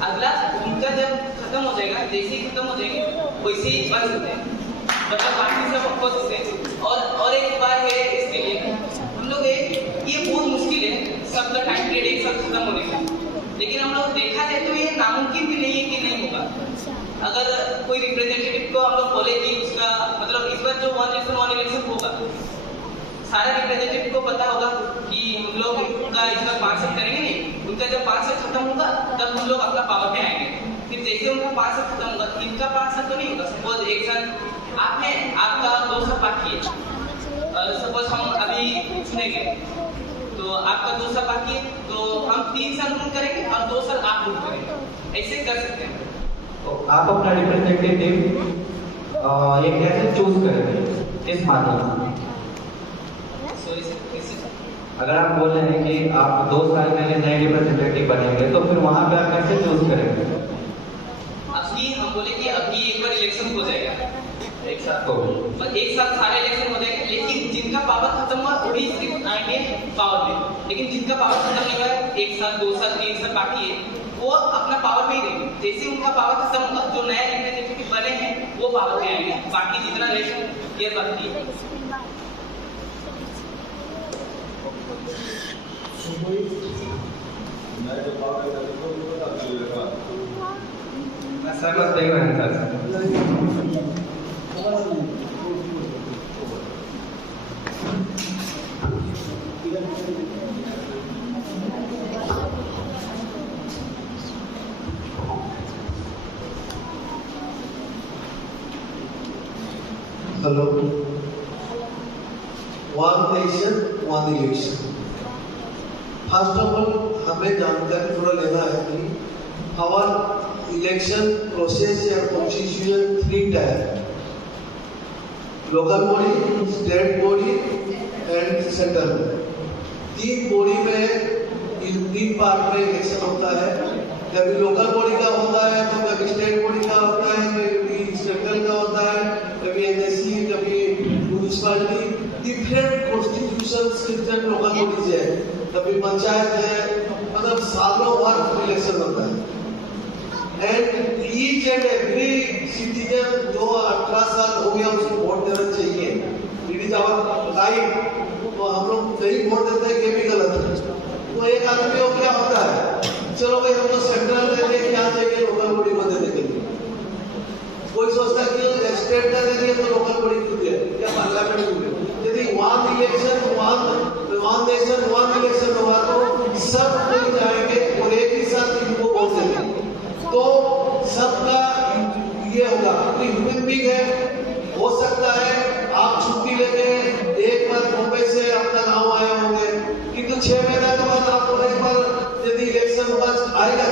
अगला उनका जब खत्म हो जाएगा, जैसे ही खत्म हो जाएंगे वैसे ही बन सकते हैं, मतलब बाकी सब हो सकते हैं। और एक बात है इसके लिए हम लोग ये बहुत मुश्किल है सबका टाइम पीरियड एक साथ खत्म होने का, लेकिन हम लोग देखा जाए तो ये नामुमकिन भी नहीं है कि नहीं होगा। अगर कोई रिप्रेजेंटेटिव को हम लोग बोले कि उसका मतलब इस बार जो 1 नेशन 1 इलेक्शन होगा, सारा रिप्रेजेंटेटिव को पता होगा कि हम लोग उनका इस बार 5 साल करेंगे नहीं, उनका जब 5 साल खत्म होगा तब हम लोग अपना पावर में आएंगे। फिर जैसे उनका 5 साल खत्म होगा, इनका 5 साल तो नहीं होगा। सपोज एक साल आपका 2 साल बाकी है, सपोज हम अभी चुनेंगे तो आपका 2 साल बाकी है, तो हम 3 साल रूल करेंगे और 2 साल आप रूल करेंगे, ऐसे कर सकते हैं। तो आप अपना रिप्रेजेंटेटिव ये कैसे चूज करेंगे इस माध्यम से? अगर आप बोल रहे हैं कि आप 2 साल के लिए नए रिप्रेजेंटेटिव बनेंगे, तो फिर वहां पे आप कैसे चूज करेंगे? अभी हम बोले कि अभी एक बार इलेक्शन हो जाएगा, एक साल सारा इलेक्शन हो जाएगा, लेकिन जिनका पावर खत्म हुआ वही सिर्फ आएंगे पावर में, लेकिन जिनका पावर खत्म नहीं हुआ है, 1 साल 2 साल 3 साल बाकी है, वो अपना पावर में ही रहेंगे। जैसे उनका पावर खत्म होगा, जो नया रिप्रेजेंटेटिव बने हैं वो पावर में आएंगे, बाकी जितना इलेक्शन ईयर बाकी है। सहमत नहीं हुए sir. Hello, 1 nation 1 election. First of all हमें जानकारी थोड़ा लेना है कि आवर इलेक्शन प्रोसेस या constitution 3 type, local body, state body and central. 3 body में 3 पार्ट में इलेक्शन होता है। कभी लोकल बॉडी का होता है, तो कभी स्टेट बॉडी का होता है, कभी सेंट्रल का होता है, कभी एनएससी, कभी municipality. Different constitution local bodies है, कभी पंचायत है, मतलब सालों भर इलेक्शन होता है। And each and every citizen जो 18 साल हो गया उसको वोट देना चाहिए। It is our right. तो हम लोग नहीं वोट देते हैं, ये भी गलत है। तो एक आदमी को क्या होता है, चलो भाई हमको सेंट्रल देंगे, क्या देंगे, लोकल बॉडी को देने के लिए। कोई सोचता है कि स्टेट का देंगे तो लोकल बॉडी क्यों दे, या पार्लियामेंट क्यों दे। यदि 1 इलेक्शन 1 नेशन 1 इलेक्शन होगा तो सब कोई जाएंगे और एक ही साथ इनको वोट देंगे, तो सबका ये होगा। ह्यूमन बीइंग है, हो सकता है आप छुट्टी लेके एक बार मुंबई से अपना गांव आए होंगे, किंतु 6 महीने के बाद आपको एक बार यदि इलेक्शन होगा आएगा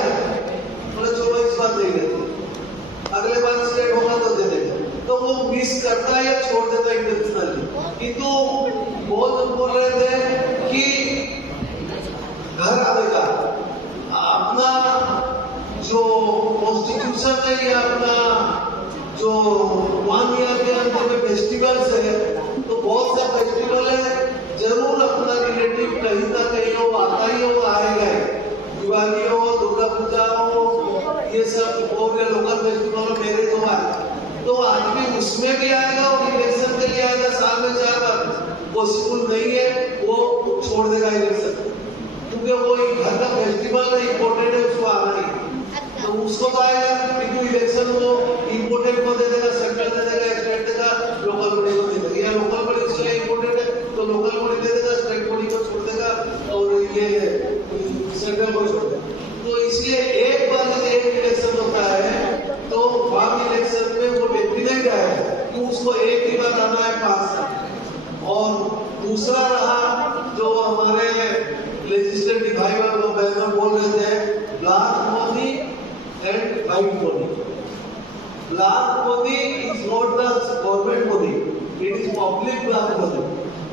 तो चलो इस बार नहीं देते, अगले बार स्टेट होगा तो दे देंगे। तो वो मिस करता है या छोड़ देता है इंटेंशनली। किंतु बहुत बोल रहे थे कि घर आएगा अपना जो कॉन्स्टिट्यूशन है या अपना जो 1 ईयर के अंदर में फेस्टिवल्स है, तो बहुत सा फेस्टिवल है, जरूर अपना रिलेटिव कहीं ना कहीं वो आता ही वो आएगा। दिवाली हो, दुर्गा पूजा हो, ये सब और लोकल फेस्टिवल मेरे तो आए, तो आदमी उसमें भी आएगा और इलेक्शन के लिए आएगा। साल में 4 बार पॉसिबल नहीं है, वो छोड़ देगा इलेक्शन, क्योंकि वो घर का फेस्टिवल इम्पोर्टेंट है, उसको आना ही, तो उसको तो आएगा। किंतु इलेक्शन वो इम्पोर्टेंट को दे देगा, सेंट्रल दे देगा, स्टेट देगा, लोकल बॉडी को दे देगा, या लोकल बॉडी उसके लिए इम्पोर्टेंट है तो लोकल बॉडी दे देगा, स्टेट बॉडी को छोड़ देगा और ये सेंट्रल को छोड़ देगा। तो इसलिए एक बार जब एक इलेक्शन होता है तो 1 इलेक्शन में वो व्यक्ति नहीं जाएगा, तो उसको एक ही बार आना है 5 साल। और दूसरा रहा जो हमारे लेजिस्लेटिव भाई बहन बोल रहे थे, black money and white money. Black money is not the government money, it is public black money.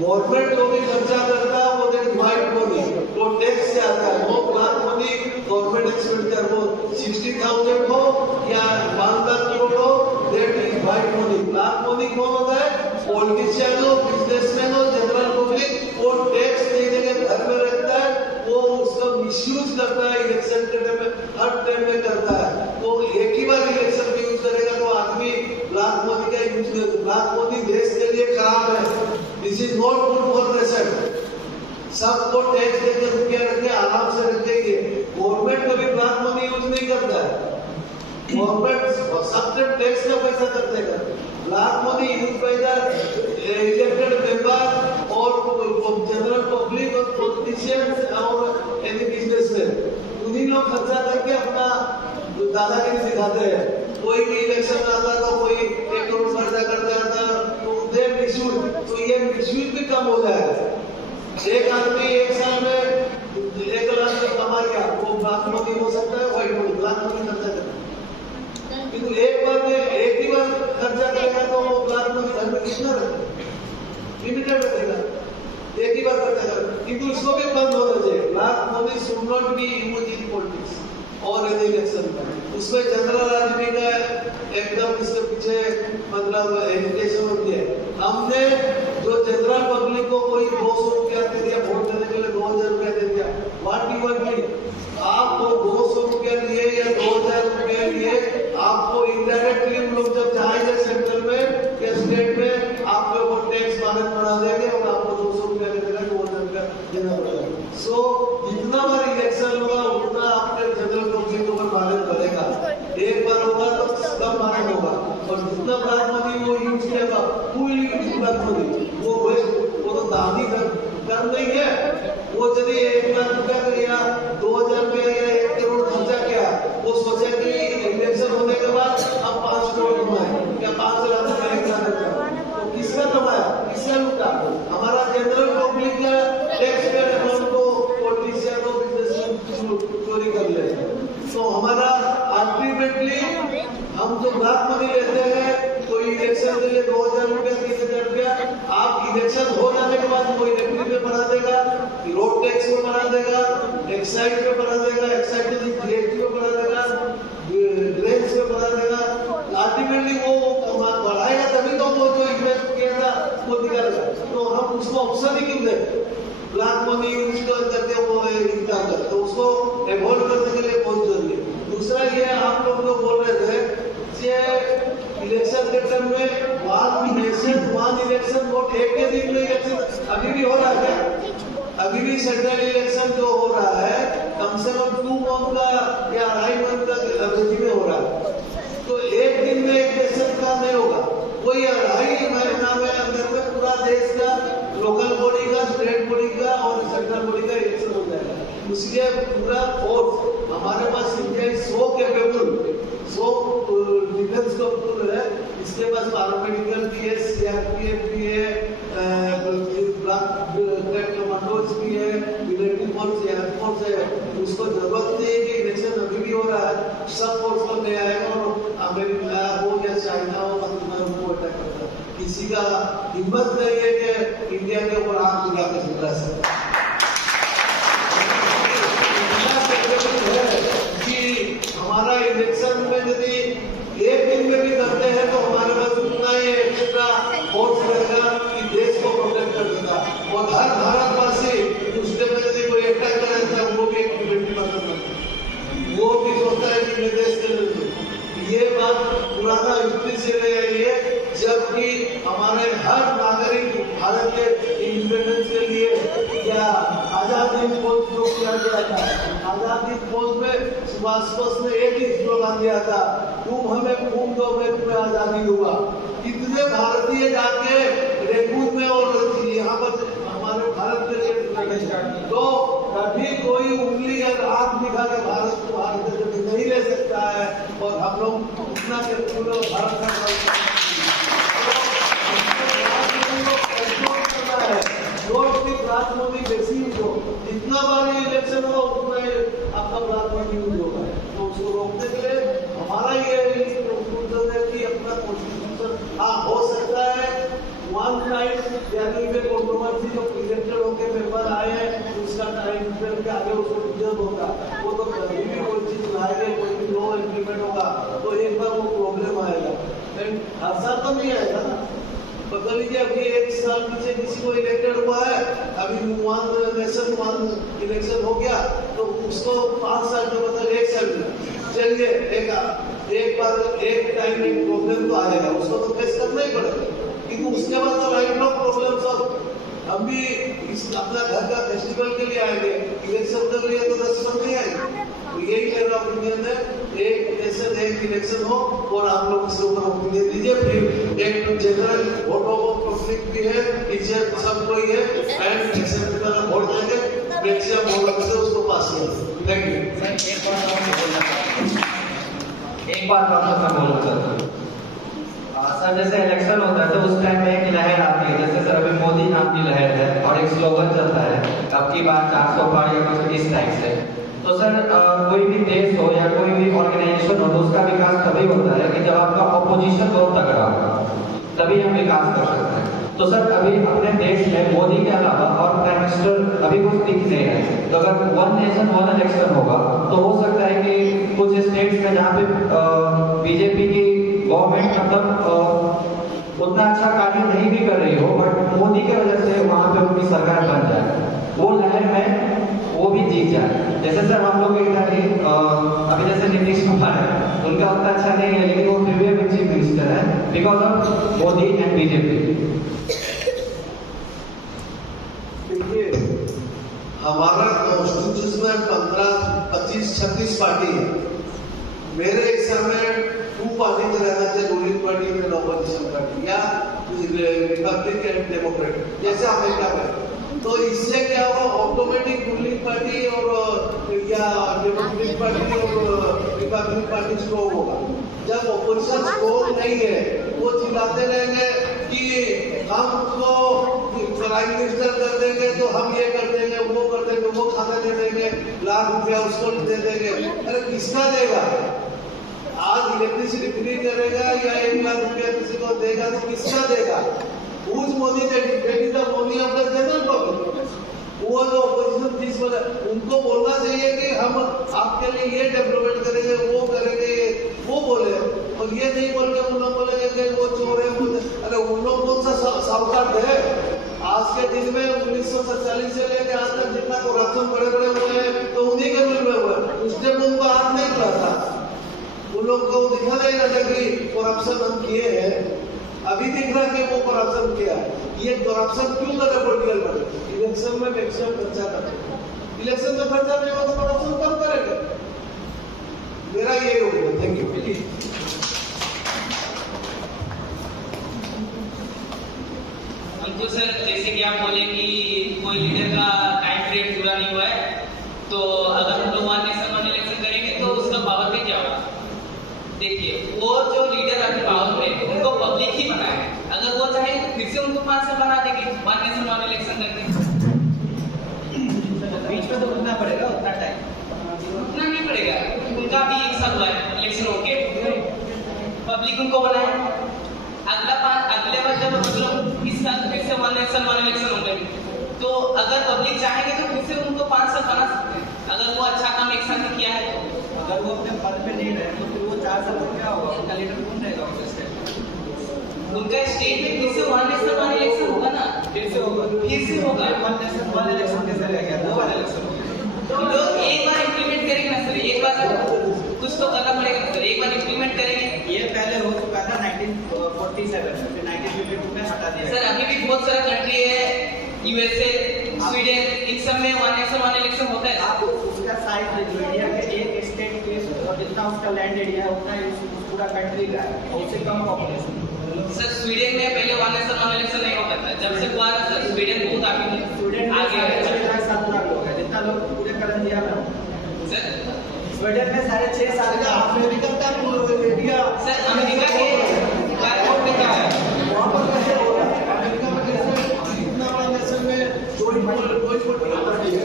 Government जो भी खर्चा करता है वो दैट व्हाइट मनी, वो टैक्स से आता है। वो ब्लैक मनी गवर्नमेंट एक्सपेंडिचर हो 60,000 हो या 1 लाख करोड़ हो, that is white money. Black money कौन होता है? पॉलिटिशियन हो, बिजनेसमैन हो, जनरल पब्लिक, वो टैक्स नहीं देंगे, घर मिसयूज करता है इलेक्शन के टाइम में, हर टाइम में करता है। तो एक ही बार इलेक्शन में यूज करेगा तो आदमी ब्लैक मनी का यूज करेगा। ब्लैक मनी देश के लिए खराब है। This is not good for nation. सबको टैक्स देकर रुपया रखे, आराम से रखेंगे। गवर्नमेंट कभी ब्लैक मनी यूज नहीं करता है। गवर्नमेंट सबसे टैक्स का पैसा करते हैं। Black money use by the elected member और जनरल पब्लिक और पॉलिटिशियंस और एनी बिजनेसमैन, उन्हीं लोग खर्चा करके अपना दादागिरी दिखाते हैं। कोई भी इलेक्शन आता तो कोई 1 करोड़ खर्चा करता था, तो दे मिसयूज, तो ये मिसयूज भी कम हो जाएगा। एक आदमी एक साल में 1 लाख से कमा गया, वो ब्लैक मनी हो सकता है, व्हाइट मनी, ब्लैक मनी खर्चा करता है। किंतु एक बार में एक ही बार खर्चा करेगा तो वो ब्लैक मनी घर में कितना रखेगा, लिमिटेड रखेगा, एक ही बार खर्चा करेगा। किंतु इसको भी बंद होना चाहिए। Black money should not be used in politics और इन इलेक्शन में। उसमें जनरल आदमी का एकदम इसके पीछे मतलब एजुकेशन होती है। हमने जो जनरल पब्लिक को कोई 200 रुपया दे दिया, वोट देने के लिए 2000 रुपया दे दिया, व्हाट यू वांट मी, आपको 200 रुपया लिए या 2000 रुपया लिए, आपको इनडायरेक्टली लोग जब जाएंगे सेंट्रल में या स्टेट में, आपके ऊपर टैक्स मानक बढ़ा देंगे और आपको 200 रुपया के जगह 2000 रुपया देना पड़ेगा। सो जितना बार इलेक्शन होगा उतना आपके जनरल पब्लिक को मानक बढ़ेगा। एक बार होगा तो कम मानक होगा, और जितना ब्लैक मनी वो यूज किया पूरी ब्लैक मनी वो तो दानी कर नहीं है। वो यदि 1 लाख रुपया का या 2000 रुपया या 1 करोड़ खर्चा किया, वो सोचे कि इलेक्शन होने के बाद हम 5 करोड़ कमाए या 5 लाख रुपया एक साथ कमाए, तो किसका कमाया, किसका लूटा? हमारा जनरल पब्लिक का टैक्स पेयर अकाउंट को पॉलिटिशियन और बिजनेसमैन चोरी कर ले। तो हमारा अल्टीमेटली हम जो ब्लैक मनी लेते हैं, कोई इलेक्शन के लिए 2000 रुपया 30,000 रुपया, आप इलेक्शन हो जाने के बाद कोई इलेक्ट्रिक में बढ़ा देगा, रोड टैक्स में बढ़ा देगा, एक्साइज में बढ़ा देगा, एक्साइज जीएसटी में बढ़ा देगा, ग्रेन्स में बढ़ा देगा। अल्टीमेटली वो बढ़ाएगा तभी तो वो जो इन्वेस्ट किया था वो निकालेगा। तो हम उसको ऑप्शन ही क्यों दें? ब्लैक मनी यूज करके वो इनकम करते, तो उसको अवॉइड करने के लिए बहुत जरूरी है। दूसरा ये आप लोग जो बोल रहे थे इलेक्शन के टाइम में one nation one election vote, एक के दिन में इलेक्शन अभी भी हो रहा है। अभी भी सेंट्रल इलेक्शन जो हो रहा है कम से कम 2 मंथ का या 2.5 मंथ का अवधि में हो रहा है। तो एक दिन में एक इलेक्शन का नहीं होगा, कोई 2.5 महीना में अंदर में पूरा देश का लोकल बॉडी का, स्टेट बॉडी का और सेंट्रल बॉडी का इलेक्शन हो जाएगा। उसके पूरा फोर्स हमारे पास इंडिया 100 कैपेबल, 100 डिफेंस का पुल है। इसके पास पैरामेडिकल भी है, सीआरपीएफ भी है, कमांडोज भी है, मिलिट्री फोर्स, एयरफोर्स है। उसको जरूरत नहीं है कि इलेक्शन अभी भी हो रहा है, सब फोर्स को ले आएगा और अमेरिका हो या चाइना हो उनको अटैक करता है। किसी का हिम्मत नहीं है कि इंडिया के ऊपर आग लगा के चल रहा है। हमारा इलेक्शन में यदि एक दिन में भी करते हैं तो हमारे पास उतना ही एक्स्ट्रा फोर्स रहेगा कि देश को प्रोटेक्ट कर देगा। और हर भारतवासी उसके में यदि कोई अटैक करेगा वो भी एक डिफेंसिव करता, वो भी सोचता है कि मैं देश के लिए। ये बात पुराना हिस्ट्री से ले आई है, जबकि हमारे हर नागरिक भारत के इंडिपेंडेंस के लिए या आजादी फौज जो किया गया था, आजादी फौज में सुभाष बोस ने एक ही स्लोगन दिया था, तुम हमें खून दो मैं तुम्हें आजादी दूंगा। कितने भारतीय जाके रेकून में और यहाँ पर हमारे भारत के लिए, तो कभी कोई उंगली या आंख दिखा के भारत को भारत से नहीं ले सकता है। और हम लोग उतना के पूरे भारत का ब्लैक मनी बेसी हो, जितना बार इलेक्शन होगा उतना ही आपका ब्लैक मनी यूज होगा। तो उसको रोकने के लिए हमारा ये है कि अपना कॉन्स्टिट्यूशन हो सकता है वन टाइम यानी में कंट्रोवर्सी जो इलेक्टेड होकर मेंबर आए हैं उसका टाइम फ्रेम के आगे उसको रिजर्व होगा, वो तो कभी भी कोई चीज लाएंगे, कोई भी लॉ इम्प्लीमेंट होगा तो एक बार वो प्रॉब्लम आएगा, हर साल तो नहीं आएगा ना। मान लीजिए अभी 1 साल पीछे किसी को इलेक्टेड हुआ है, अभी वन इलेक्शन हो गया तो उसको 5 साल के मतलब 1 साल चलिए एक बार एक टाइम में प्रॉब्लम तो आएगा, उसको तो फेस करना ही पड़ेगा, क्योंकि उसके बाद तो लाइफ लॉन्ग प्रॉब्लम सब। हम भी इस अपना घर का फेस्टिवल के लिए आएंगे, इलेक्शन के लिए तो 10 साल नहीं आएंगे। तो यही मेरा ओपिनियन है, एक इलेक्शन हो और आप लोग इसके ऊपर ओपिनियन दीजिए, फिर एक जनरल वोट हो, पब्लिक भी है, टीचर सब कोई है, एंड इलेक्शन की तरह वोट देंगे, मैक्सिमम वोट से उसको पास करेंगे। Thank you. एक बात आपसे मैं बोलना चाहता हूँ सर, जैसे इलेक्शन होता है तो उस टाइम में एक लहर आती है, जैसे सर अभी मोदी नाम की लहर है और एक स्लोगन चलता है अब की बार 400 पार या कुछ इस टाइप से। तो सर कोई भी देश हो या कोई भी ऑर्गेनाइजेशन हो तो उसका विकास तभी होता है कि जब आपका ऑपोजिशन बहुत तगड़ा हो, तभी हम विकास कर सकते हैं। तो सर अभी अपने देश में मोदी के अलावा और प्राइम मिनिस्टर अभी कुछ दिख नहीं है, तो अगर वन नेशन वन इलेक्शन होगा तो हो सकता है कि कुछ स्टेट्स में जहाँ पे बीजेपी की गवर्नमेंट मतलब उतना अच्छा कार्य नहीं भी कर रही हो, बट मोदी के वजह से वहाँ पे उनकी सरकार बन जाए, वो लहर में वो भी जीत जाए। जैसे सर हम लोग इधर ही अभी जैसे नीतीश कुमार है, उनका उतना अच्छा नहीं है लेकिन वो फिर भी अभी चीफ मिनिस्टर है because of Modi and BJP. देखिए हमारा कॉन्स्टिट्यूशन में 15, 25, 26 पार्टी है। मेरे हिसाब में 2 पार्टी का रहना चाहिए, ruling party and opposition party, या रिपब्लिक एंड डेमोक्रेटिक, जैसे अमेरिका में। तो इससे क्या हुआ, ऑटोमेटिक रूलिंग पार्टी और या डेमोक्रेटिक पार्टी और रिपब्लिक पार्टी स्ट्रॉन्ग होगा। जब ऑपोजिशन स्ट्रॉन्ग नहीं है वो चिल्लाते रहेंगे कि हम उसको प्राइम मिनिस्टर कर देंगे, तो हम ये कर देंगे, वो कर देंगे, वो खाता दे देंगे, लाख रुपया उसको दे देंगे। अरे किसका देगा? आज इलेक्ट्रिसिटी फ्री करेगा या 1 लाख रुपया किसी को देगा तो किसका देगा? उस मोदी के Modi of the general public, वो जो ऑपोजिशन फीस वाला, उनको बोलना चाहिए कि हम आपके लिए ये डेवलपमेंट करेंगे, वो करेंगे, वो बोले, और ये नहीं बोल के उन लोग बोलेंगे कि वो चोर है। अरे उन लोग कौन सा साहूकार है? आज के दिन में 1947 से लेकर आज तक जितना करप्शन बड़े बड़े हुए हैं तो उन्हीं के रूल में हुए, उस टाइम उनको हाथ नहीं खुला था, उन लोग को दिखा नहीं रहा था कि करप्शन हम किए हैं। अभी दिख रहा है कि वो करप्शन किया। ये करप्शन क्यों करे पॉलिटिकल पार्टी? इलेक्शन में मैक्सिमम खर्चा करते, इलेक्शन में खर्चा नहीं होगा तो करप्शन कम करेगा। मेरा ये होगा। Thank you. तो सर जैसे कि आप बोले कि कोई लीडर का टाइम फ्रेम पूरा नहीं हुआ है, तो अगर हम लोग वन नेशन वन इलेक्शन करेंगे तो उसका पावर पे क्या होगा? देखिए वो जो लीडर अभी पावर में उनको पब्लिक ही बनाए, अगर वो चाहे तो फिर से उनको 5 साल बना देगी वन नेशन वन इलेक्शन करके। बीच में तो रुकना पड़ेगा, उतना टाइम उतना नहीं पड़ेगा, उनका भी 1 साल हुआ है इलेक्शन होके, पब्लिक उनको बनाए। अगले बार जब मतलब इस साल फिर से वन नेशन वन इलेक्शन होंगे तो अगर पब्लिक चाहेंगे तो फिर से उनको 5 साल बना सकते हैं, अगर वो अच्छा काम 1 साल में किया है तो। अगर वो अपने पद पे नहीं रहे तो फिर वो 4 साल में क्या होगा? उनका लीडर कौन रहेगा उनका स्टेट? उनका स्टेट में फिर से वन नेशन वन इलेक्शन होगा ना, फिर से होगा। वन नेशन वन इलेक्शन कैसे रह गया? 2 बार इलेक्शन हो गया। लोग एक बार इंप्लीमेंट करेंगे ना सर, एक बार कुछ तो करना पड़ेगा सर, एक बार इंप्लीमेंट करेंगे। ये पहले हो चुका था 1947 में, फिर 1952 में हटा दिया। सर अभी भी बहुत सारा कंट्री है, यूएसए, स्वीडन, इन सब में वन नेशन वन इलेक्शन होता है। आप उसका साइज जो इंडिया के एक स्टेट के और जितना उसका लैंड एरिया है उतना पूरा कंट्री का है, उससे कम पॉपुलेशन। सर स्वीडन में पहले वन नेशन वन इलेक्शन नहीं होता था, जब से हुआ सर स्वीडन बहुत आगे है, 7 लाख लोग हैं, जितना लोग पूरे कर दिया ना सर। स्वीडन में 6.5 साल का अमेरिका का इंडिया, सर अमेरिका के कार्यक्रम में क्या है? वहाँ पर कैसे हो रहा है? अमेरिका में कैसे इतना बड़ा नेशन में कोई पार्टी है,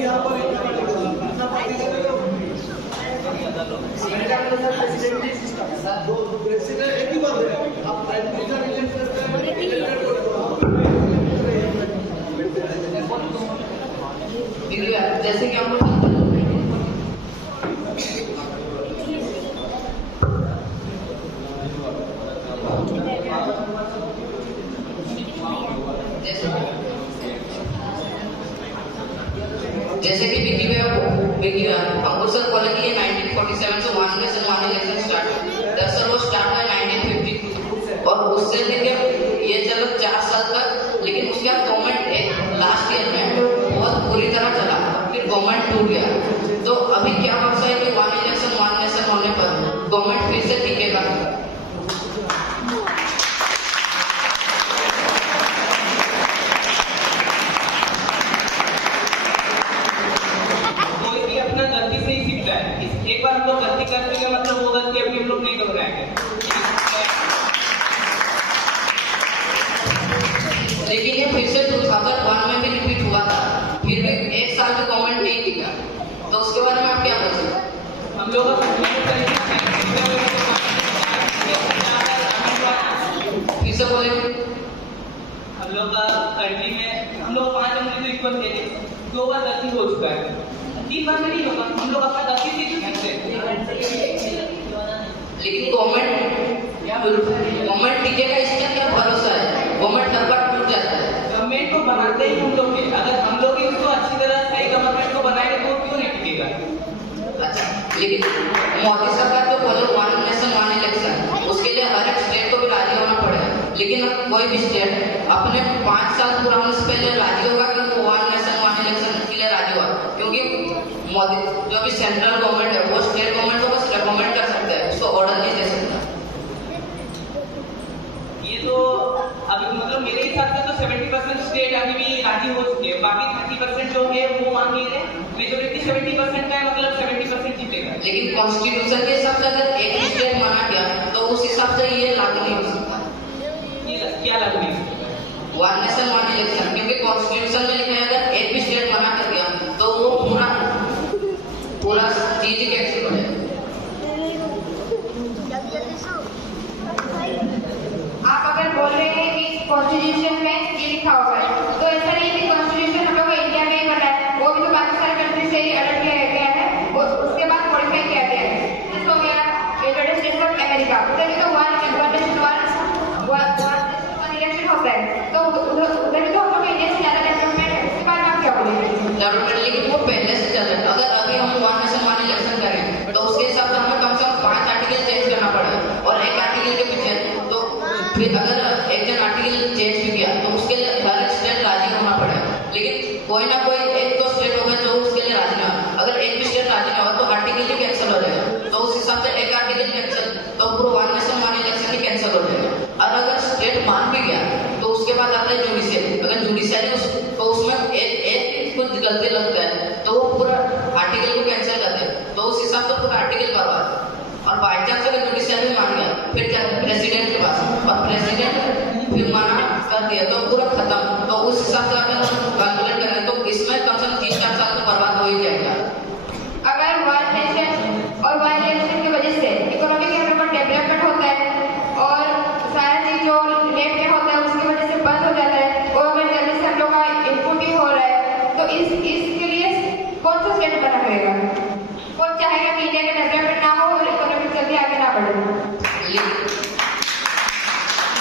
यहाँ पर इतना पार्टी करेगा। अमेरिका में तो प्रेसिडेंट सिस्टम है, तो प्रेसिडेंट एक ही बात है, आप प्राइम मिनिस्टर इलेक्ट करते हैं, जैसे कि हम लोग जैसे कि अंकुर सर बोले कि ये 1947 से one nation one election start हुआ। दरअसल वो स्टार्ट हुआ 1952 और उससे लेके ये चला 4 साल तक, लेकिन उसके बाद गवर्नमेंट एक लास्ट ईयर में बहुत बुरी तरह चला, फिर गवर्नमेंट टूट गया। तो अभी क्या भरोसा है कि वन इलेक्शन वन नेशन होने पर गवर्नमेंट फिर से टिकेगा? एक बार हम लोग गलती करते हैं, मतलब वो गलती अभी हम लोग नहीं दोहराएंगे। लेकिन ये फिर से 2001 में भी रिपीट हुआ था, फिर भी 1 साल भी गवर्नमेंट नहीं टिका, तो उसके बारे में आप क्या बोल सकते? हम लोग फिर से बोले, हम लोग का कंट्री में हम लोग 5 जनवरी को इक्वल थे, 2 बार गलती हो चुका है, 3 बार में नहीं होगा। हम लोग अपना गलती सीख सकते हैं, लेकिन गवर्नमेंट टिकेगा इसका क्या भरोसा है? गवर्नमेंट हर बार टूट जाता है। गवर्नमेंट को बनाते ही हम लोग के, अगर हम लोग ही उसको अच्छी तरह सही गवर्नमेंट को बनाएंगे तो क्यों नहीं टिकेगा? अच्छा, लेकिन मोदी सरकार जो बोले वन नेशन वन इलेक्शन, उसके लिए हर एक स्टेट को भी राजी होना पड़ेगा, लेकिन कोई भी स्टेट अपने 5 साल पूरा होने से पहले राजी होगा कि वो वन नेशन वन इलेक्शन के लिए राजी होगा? क्योंकि मोदी जो भी सेंट्रल गवर्नमेंट है वो स्टेट गवर्नमेंट को बस रिकमेंड कर सकता है, उसको ऑर्डर नहीं दे सकता। ये तो अभी मतलब मेरे हिसाब से तो 70% स्टेट अभी भी राजी हो चुके हैं, बाकी 30% जो है वो मान नहीं रहे। मेजोरिटी 70% का है, मतलब 70% जीतेगा। लेकिन कॉन्स्टिट्यूशन के हिसाब से अगर एक स्टेट माना गया तो उस हिसाब से ये लागू नहीं हो सकता। क्या लागू नहीं? वन नेशन वन इलेक्शन, क्योंकि कॉन्स्टिट्यूशन में लिखा है अगर एक भी स्टेट मना कर दिया तो वो पूरा चीज कैंसिल हो जाएगा। आप अगर बोल रहे हैं कि कॉन्स्टिट्यूशन में ये लिखा होगा, तो ऐसा नहीं है कि कॉन्स्टिट्यूशन हम लोग को इंडिया में ही बना है, वो भी तो बाकी सारे कंट्री से ही अलग किया गया है और उसके बाद मॉडिफाई किया गया है। जैसे हो गया यूनाइटेड स्टेट्स ऑफ अमेरिका, उधर भी तो वन नेशन वन इलेक्शन होता है, तो उधर भी तो हम लोग इंडिया से ज्यादा डेवलपमेंट है। उसके बारे में आप क्या बोलेंगे? डेवलपमेंट लेकिन वो पहले से चल रहा है। अगर अभी हम वन नेशन वन इलेक्शन करें तो उसके हिसाब से हमें कम से कम 5 आर्टिकल चेंज करना पड़ेगा, और एक आर्टिकल के पीछे तो फिर अगर एक जन आर्टिकल चेंज भी किया तो उसके लिए हर एक स्टेट राजी होना पड़ेगा। लेकिन कोई ना कोई एक तो स्टेट होगा जो उसके लिए राजी नहीं होगा। अगर एक भी स्टेट राजी नहीं होगा तो आर्टिकल ही कैंसिल हो जाएगा, तो उस हिसाब से एक आर्टिकल कैंसिल तो पूरा वन नेशन वन इलेक्शन ही कैंसिल हो जाएगा। और अगर स्टेट मान भी गया तो उसके बाद आता है जुडिशियरी। अगर जुडिशियरी तो उसमें एक कुछ गलती लगता है तो वो पूरा आर्टिकल को कैंसिल करते हैं, तो उस हिसाब से पूरा आर्टिकल बर्बाद। और बाई चांस अगर जुडिशियरी मान गया फिर क्या प्रेसिडेंट के पास, और प्रेसिडेंट फिर माना कर दिया तो पूरा खत्म। तो उस हिसाब से अगर कैलकुलेट करें तो इसमें कम से कम 3-4 साल तो बर्बाद हो ही जाएगा। अगर वन नेशन और वन इलेक्शन की वजह से इकोनॉमी के ऊपर डेवलपमेंट होता है और सारा चीज जो नेट पे होता है उसकी वजह से बंद हो जाता है, और अगर जल्दी से हम लोग का इनपुट ही हो रहा है तो इसके लिए कौन सा स्टेट बना रहेगा? कौन चाहेगा कि इंडिया का डेवलपमेंट ना हो और इकोनॉमी जल्दी आगे ना बढ़े?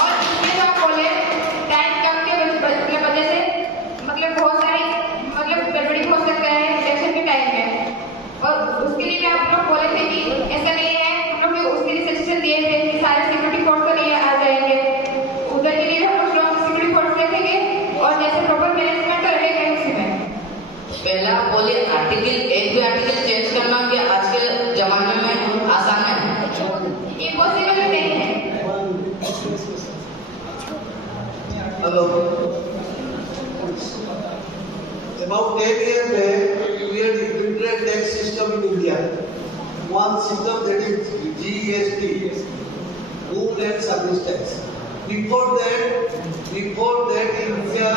और इसमें जो आप बोले टाइम कम के वजह से मतलब बहुत सारी गड़बड़ी हो सकता है इलेक्शन के टाइम में, और उसके लिए भी आप लोग बोले थे कि ऐसा नहीं है, हम लोग उसके लिए सजेशन दिए थे कि सारे सिक्योरिटी फोर्स तो नहीं आ जाएंगे, उधर के लिए हम लोग स्ट्रॉन्ग सिक्योरिटी फोर्स रखेंगे और जैसे प्रॉपर मैनेजमेंट तो रहेगा उसी में। पहला आप बोले आर्टिकल, एक भी आर्टिकल चेंज करना कि आज के जमाने में आसान है? इम्पॉसिबल नहीं है। Hello, about 10 years back, we had implemented tax system in India. One system that is GST, Goods and Service Tax. Before that, India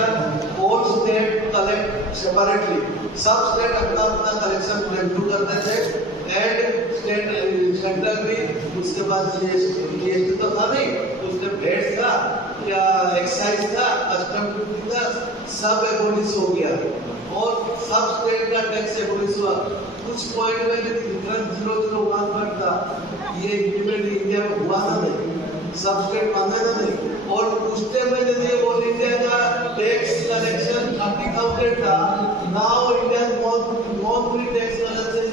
all state collect separately. सब स्टेट अपना कलेक्शन रेवेन्यू करते थे, एंड स्टेट सेंट्रल भी उसके बाद जीएसटी तो था नहीं, उसने वेट था या एक्साइज था, कस्टम ड्यूटी था, सब एबोलिश हो गया और सब स्टेट का टैक्स एबोलिश हुआ। कुछ पॉइंट में डिफरेंस 001 था, ये इम्प्लीमेंट इंडिया में हुआ था नहीं, सब स्टेट मांगे ना नहीं। और उस टाइम में यदि ऑल इंडिया का टैक्स कलेक्शन 30,000 था, now India monthly tax collection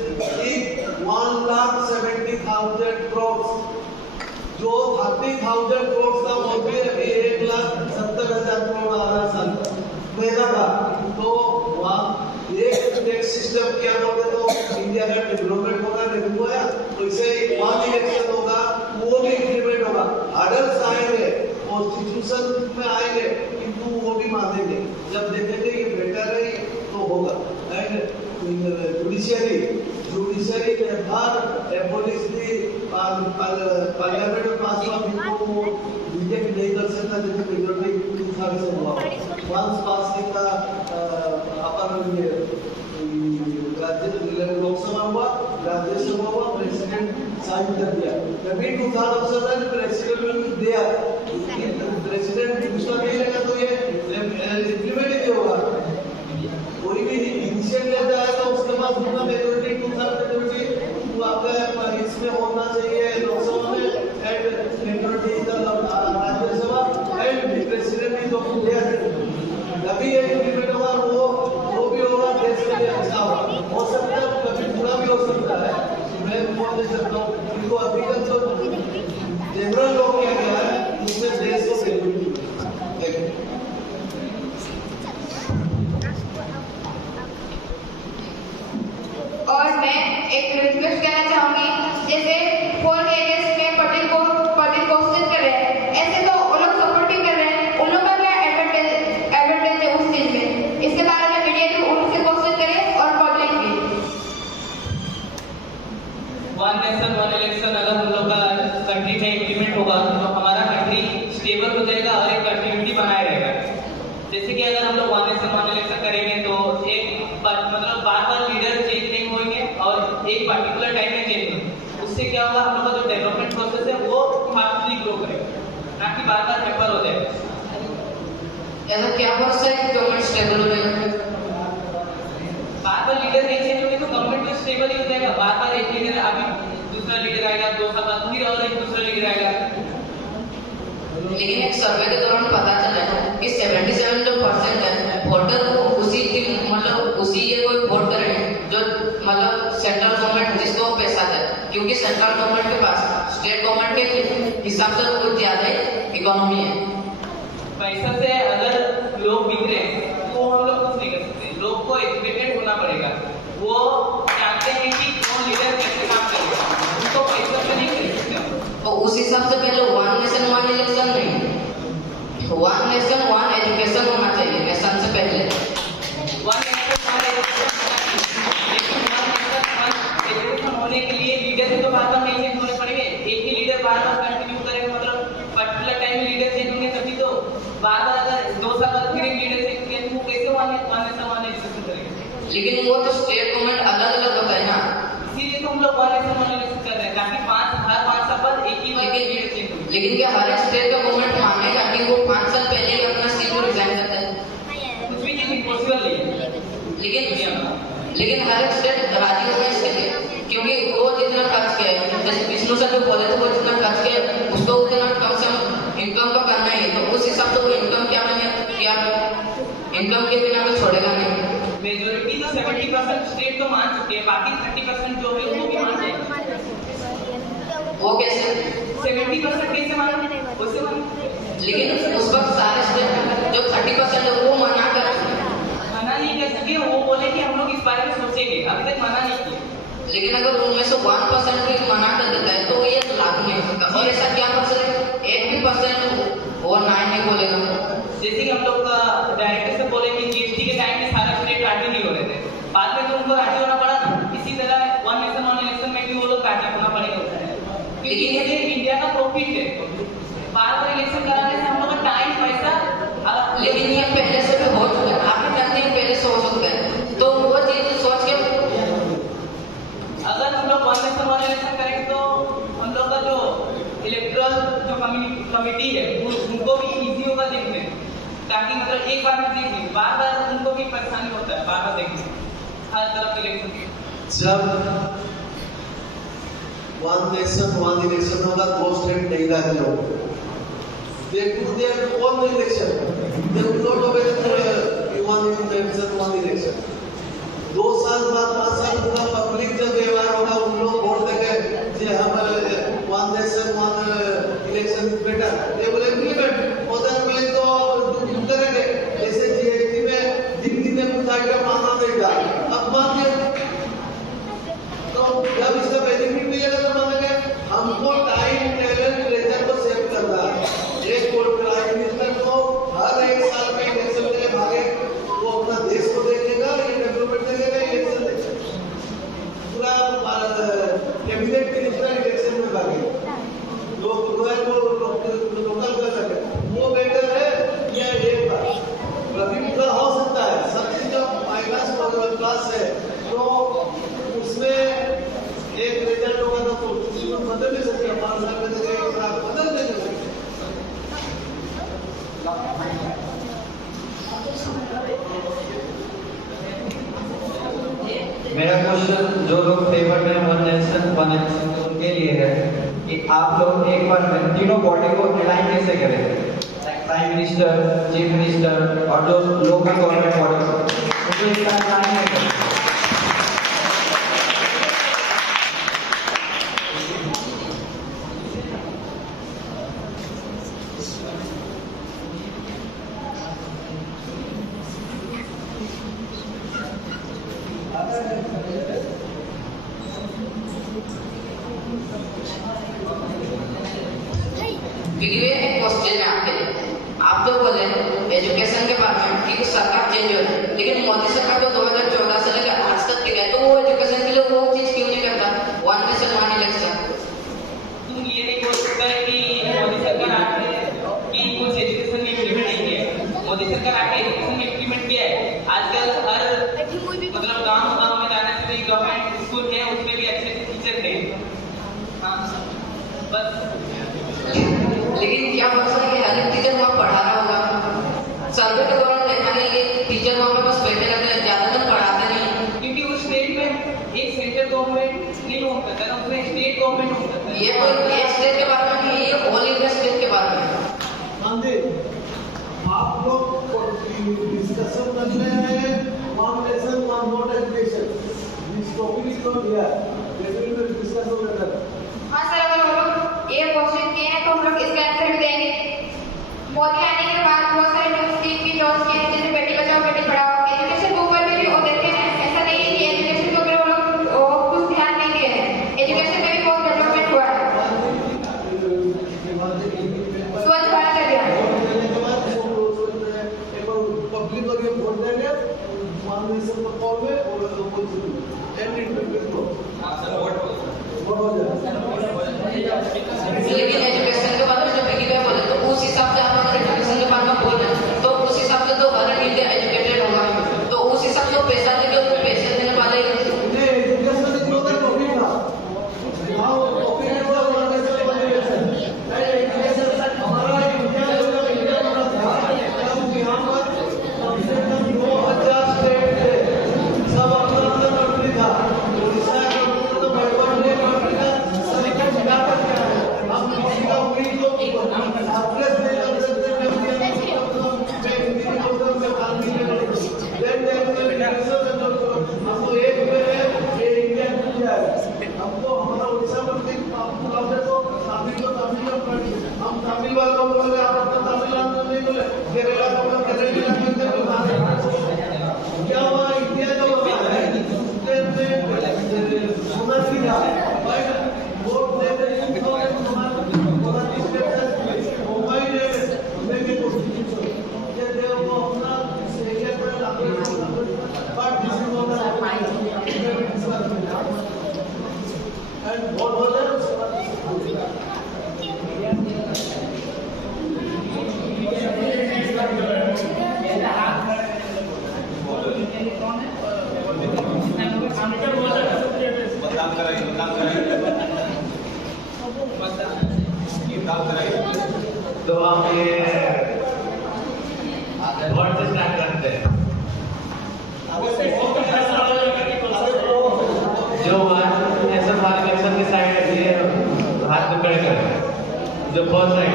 is 1,70,000 crores। जो 30,000 crores का मंथली अभी 1,70,000 करोड़ आ रहा है साल महीना का। तो वहाँ एक टैक्स सिस्टम क्या बोलते तो इंडिया का डेवलपमेंट होगा, रेवेन्यू आया तो इसे वहाँ इलेक्शन होगा, वो भी इंप्लीमेंट होगा। अडल्ट आएंगे कॉन्स्टिट्यूशन में आएंगे, किंतु वो भी मानेंगे जब देखेंगे ये बेटर है तो होगा। एंड जुडिशियरी ने हर एबोलिश दी पार्लियामेंट में पास हुआ बिल को रिजेक्ट नहीं कर सकता जैसे मेजॉरिटी 2/3 से हुआ। वंस पास किया अपन ये राज्य लोकसभा हुआ, राज्यसभा हुआ, प्रेसिडेंट साइन कर दिया। कभी 2007 president will be there, president दूसरा नहीं लेगा तो ये इम्प्लीमेंट ही होगा। कोई भी इनिशिएट लेता है तो उसके बाद पूरा मेजॉरिटी 2/3 मेजॉरिटी वो आपका इसमें होना चाहिए लोकसभा में and majority Rajya Sabha and president भी तो तभी ये इम्प्लीमेंट होगा। वो भी होगा, देश के लिए अच्छा होगा। हो सकता है कभी बुरा भी हो सकता है, मैं बोल नहीं सकता हूँ, क्योंकि अभी तक तो जनरल लोग क्या किया है उसमें देश को बेनिफिट। और मैं एक रिक्वेस्ट करना चाहूंगी, जैसे 4 एरियाज में पटेल क्वेश्चन कर रहे हैं, ऐसे तो वो लोग सपोर्टिंग कर रहे हैं, उन लोग का क्या एडवांटेज है उस चीज में, इसके बारे में मीडिया भी उनसे क्वेश्चन करे और पब्लिक भी। वन नेशन वन इलेक्शन अगर हम लोग का कंट्री में इम्प्लीमेंट होगा तो हमारा कंट्री स्टेबल हो जाएगा और एक कंटिन्यूटी बनाए रहेगा। जैसे कि अगर हम लोग वन नेशन वन इलेक्शन करेंगे तो एक मतलब बार-बार लीडर चेंज नहीं होंगे और एक पर्टिकुलर टाइम में चेंज होंगे। उससे क्या होगा, हम लोग का जो डेवलपमेंट प्रोसेस है वो फास्टली ग्रो करेगा, ना कि बार-बार हैपर हो जाएगा। ऐसा क्या वर्ष है कि गवर्नमेंट स्टेबल हो जाएगा? बार-बार लीडर नहीं चेंज होंगे तो गवर्नमेंट तो स्टेबल ही हो जाएगा। बार-बार एक लीडर, अभी दूसरा लीडर आएगा, 2 साल बाद फिर और एक दूसरा लीडर आएगा। लेकिन एक सर्वे के दौरान पता चला कि 77% है वोटर को उसी की मतलब उसी ये कोई वोट करेंगे जो मतलब सेंट्रल गवर्नमेंट जिसको पैसा दे, क्योंकि सेंट्रल गवर्नमेंट के पास स्टेट गवर्नमेंट के हिसाब से कुछ ज्यादा इकोनॉमी है। पैसा से अगर लोग बिगड़े तो हम लोग कुछ नहीं कर सकते, लोग को एजुकेटेड होना पड़ेगा। वो जानते हैं कि कौन लीडर कैसे काम करेगा, उनको पैसा से नहीं कर सकते। तो उस हिसाब से पहले वन नेशन वन इलेक्शन नहीं, वन नेशन वन एजुकेशन होना चाहिए नेशन से पहले। वन नेशन वन एजुकेशन होने के लिए लीडर भी तो बार-बार नहीं चेंज होने पड़ेंगे। एक ही लीडर बार-बार कंटिन्यू करेगा, मतलब पर्टिकुलर टाइम में लीडर चेंज होंगे तभी तो। बार-बार अगर 2 साल बाद फिर एक लीडर चेंज किया तो वो कैसे वन नेशन वन एजुकेशन करेंगे? लेकिन वो तो स्टेट गवर्नमेंट अलग-अलग होता है ना, इसीलिए तो हम लोग वन नेशन वन इलेक्शन कर रहे हैं, ताकि हर 5 साल बाद एक ही बार लीडर चेंज हो। लेकिन क्या हर एक स्टेट का गवर्नमेंट मानेगा कि वो 5 साल पहले ही अपना सीट को रिजाइन करता है? कुछ भी नहीं पॉसिबल नहीं है। लेकिन हर एक स्टेट राजी होगा इसके लिए, क्योंकि वो जितना खर्च किया है, जैसे विष्णु सर जो बोले थे वो जितना खर्च किया है उसको उतना कम से कम इनकम का करना है, तो उस हिसाब से वो इनकम क्या इनकम के बिना तो छोड़ेगा नहीं। मेजोरिटी तो 70% स्टेट तो मान चुके हैं, बाकी 30% जो है वो भी मान जाएंगे। वो कैसे 70% कैसे माने? उससे माने। लेकिन उस वक्त सारे स्टेट जो 30% है वो मना नहीं कर सके, वो बोले कि हम लोग इस बारे में सोचेंगे, अभी तक मना नहीं किया। लेकिन अगर उनमें से 1% भी मना कर देता है तो ये लागू नहीं होता। और ऐसा क्या परसेंट 1 भी परसेंट और नहीं बोलेगा। जैसे कि हम लोग डायरेक्टर से बोले कि जीएसटी के टाइम में सारे स्टेट राजी नहीं हो रहे थे, बाद में तो उनको राजी होना पड़ा ना। इसी तरह वन नेशन वन इलेक्शन में भी वो लोग राजी होना पड़ेगा, लेकिन ये इंडिया का प्रॉफिट है। बार-बार इलेक्शन कराने से हम लोग का टाइम पैसा, लेकिन ये पहले से भी हो चुका है, आपने जानते हैं पहले से हो चुका है, तो वो चीज सोच के अगर हम लोग वन नेशन वन इलेक्शन करेंगे तो हम लोग का जो इलेक्टोरल जो कमिटी है उनको भी इजी होगा देखने, ताकि मतलब एक बार में देख लें, बार-बार उनको भी परेशानी होता है बार-बार देखने हर तरफ इलेक्शन। जब वन नेशन वन इलेक्शन होगा 2 स्टेट नहीं रहते हो they do their own election. They will not obey the one election. 2 साल बाद 5 साल पूरा पब्लिक जब व्यवहार होगा उन लोग वोट देंगे जे हमारे one nation one election better ये बोले इम्प्लीमेंट उधर में तो करेंगे जैसे जीएसटी में दिल्ली में कुछ आइटम माना देगा अब मान तो जब इसका बेनिफिट मिलेगा तो मानेंगे हमको टाइम टैलेंट लेजर को सेव करना है एक प्राइम मिनिस्टर को हर 1 साल में इलेक्शन के लिए भागे वो अपना देश को देखेगा ये डेवलपमेंट करेगा इलेक्शन पूरा कैबिनेट मिनिस्टर इलेक्शन में भागे लोग लोकल कर सके वो बेटर है या एक बार कभी पूरा हो सकता है सब चीज जब माइनस क्लास है तो उसमें एक रिजल्ट होगा तो बदल नहीं सकते 5 साल में बदल नहीं सकते मेरा क्वेश्चन जो लोग फेवर में वन नेशन वन इलेक्शन तो उनके लिए है कि आप लोग एक बार में तीनों बॉडी को अलाइन कैसे करें प्राइम मिनिस्टर चीफ मिनिस्टर और जो लोकल गवर्नमेंट बॉडी उनको एक साथ अलाइन करें क्वेश्चन है आपके लिए आप तो बोले एजुकेशन के बारे में कि सरकार चेंज हो रही है लेकिन मोदी सरकार तो 2014 से लेकर आज तक की है तो वो एजुकेशन के लिए वो चीज क्यों नहीं करता वन नेशन वन इलेक्शन तुम ये नहीं बोल सकता है कि मोदी सरकार आके कि कुछ एजुकेशन में इम्प्लीमेंट नहीं किया मोदी सरकार आके एजुकेशन में इम्प्लीमेंट किया है आजकल हर मतलब गांव में जाने से भी गवर्नमेंट स्कूल है उसमें भी अच्छे टीचर थे बस लेकिन क्या पता है कि हर एक टीचर वहाँ पढ़ा रहा होगा सर्वे के दौरान देखा गया कि टीचर वहाँ पे बस बैठे रहते हैं ज्यादातर पढ़ाते नहीं क्योंकि उस स्टेट में एक सेंट्रल गवर्नमेंट नहीं होता करता है उसमें स्टेट गवर्नमेंट होता है ये कोई एक स्टेट के बारे में नहीं ये ऑल इंडिया स्टेट के बारे में आप लोग डिस्कशन कर रहे हैं one nation one vote education this topic is not here definitely discuss हो रहा है हाँ सर अगर हम लोग ये क्वेश्चन किए हैं तो हम लोग इसका आंसर भी देंगे मोदी आने के बाद बहुत सारे न्यूज स्कीम भी लॉन्च किए हैं जैसे बेटी बचाओ बेटी पढ़ाओ एजुकेशन के ऊपर भी वो देते हैं ऐसा नहीं है कि एजुकेशन के ऊपर वो लोग कुछ ध्यान नहीं दिए हैं एजुकेशन में भी बहुत डेवलपमेंट हुआ है स्वच्छ भारत अभियान पब्लिक और ये वोट देंगे वन नेशन पर कॉल में और कुछ एंड इंटरव्यू को वोट हो जाए लेकिन एजुकेशन के बारे में जो बिगी भाई बोले तो उस हिसाब से आप अगर एजुकेशन के बारे में बोल रहे हैं तो उस हिसाब से तो हर इंडिया एजुकेटेड होगा तो उस हिसाब से पैसा देके उनको पैसे देने वाले education is not a topic ना how topic is one nation one election education हमारा इंडिया का हम यहाँ पर कम से कम 2000 स्टेट थे सब अपना अपना कंट्री था उड़ीसा का तो बड़े कंट्री था सब एक मिला कर हम किसी का उम्मीद को प्लस में हमको एक में ये इंडिया किया है हमको हमारा उड़ीसा में हम तमिल वालों को बोले आप अपना तमिलनाडु नहीं बोले केरला को केरला क्या हुआ इंडिया का सुना थी ना वोट देते मुंबई ने के कोशिश ये देव को अपना एरिया पर लागू but this is not and what was तो हम ये वर्ड से स्टार्ट करते हैं जो नेशनल वाले इलेक्शन की साइड ये हाथ में खड़े कर जो फर्स्ट साइड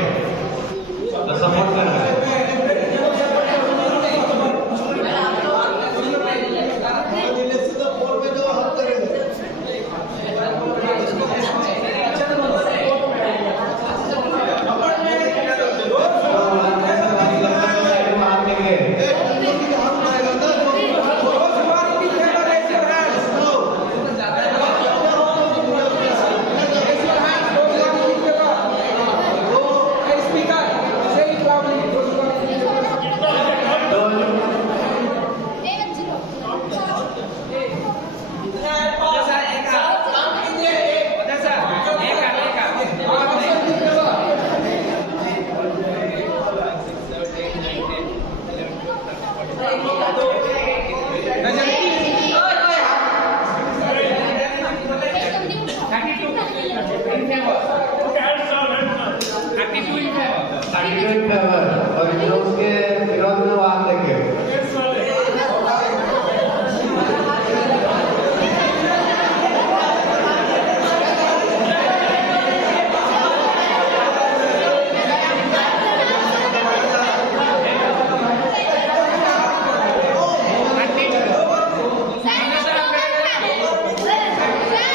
इन फेवर और जो उसके विरोध में वो हाथ देखे।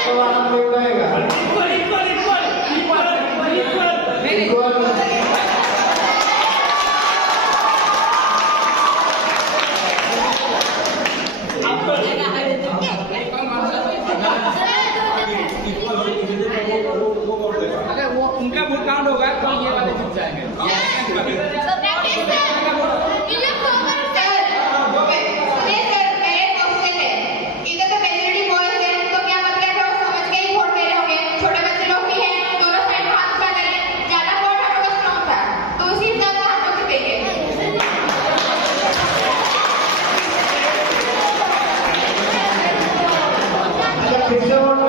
तो आप लोग रहेगा अगर वो उनका वोट काउंट होगा तो ये वाले जीत जाएंगे। फिर से वोट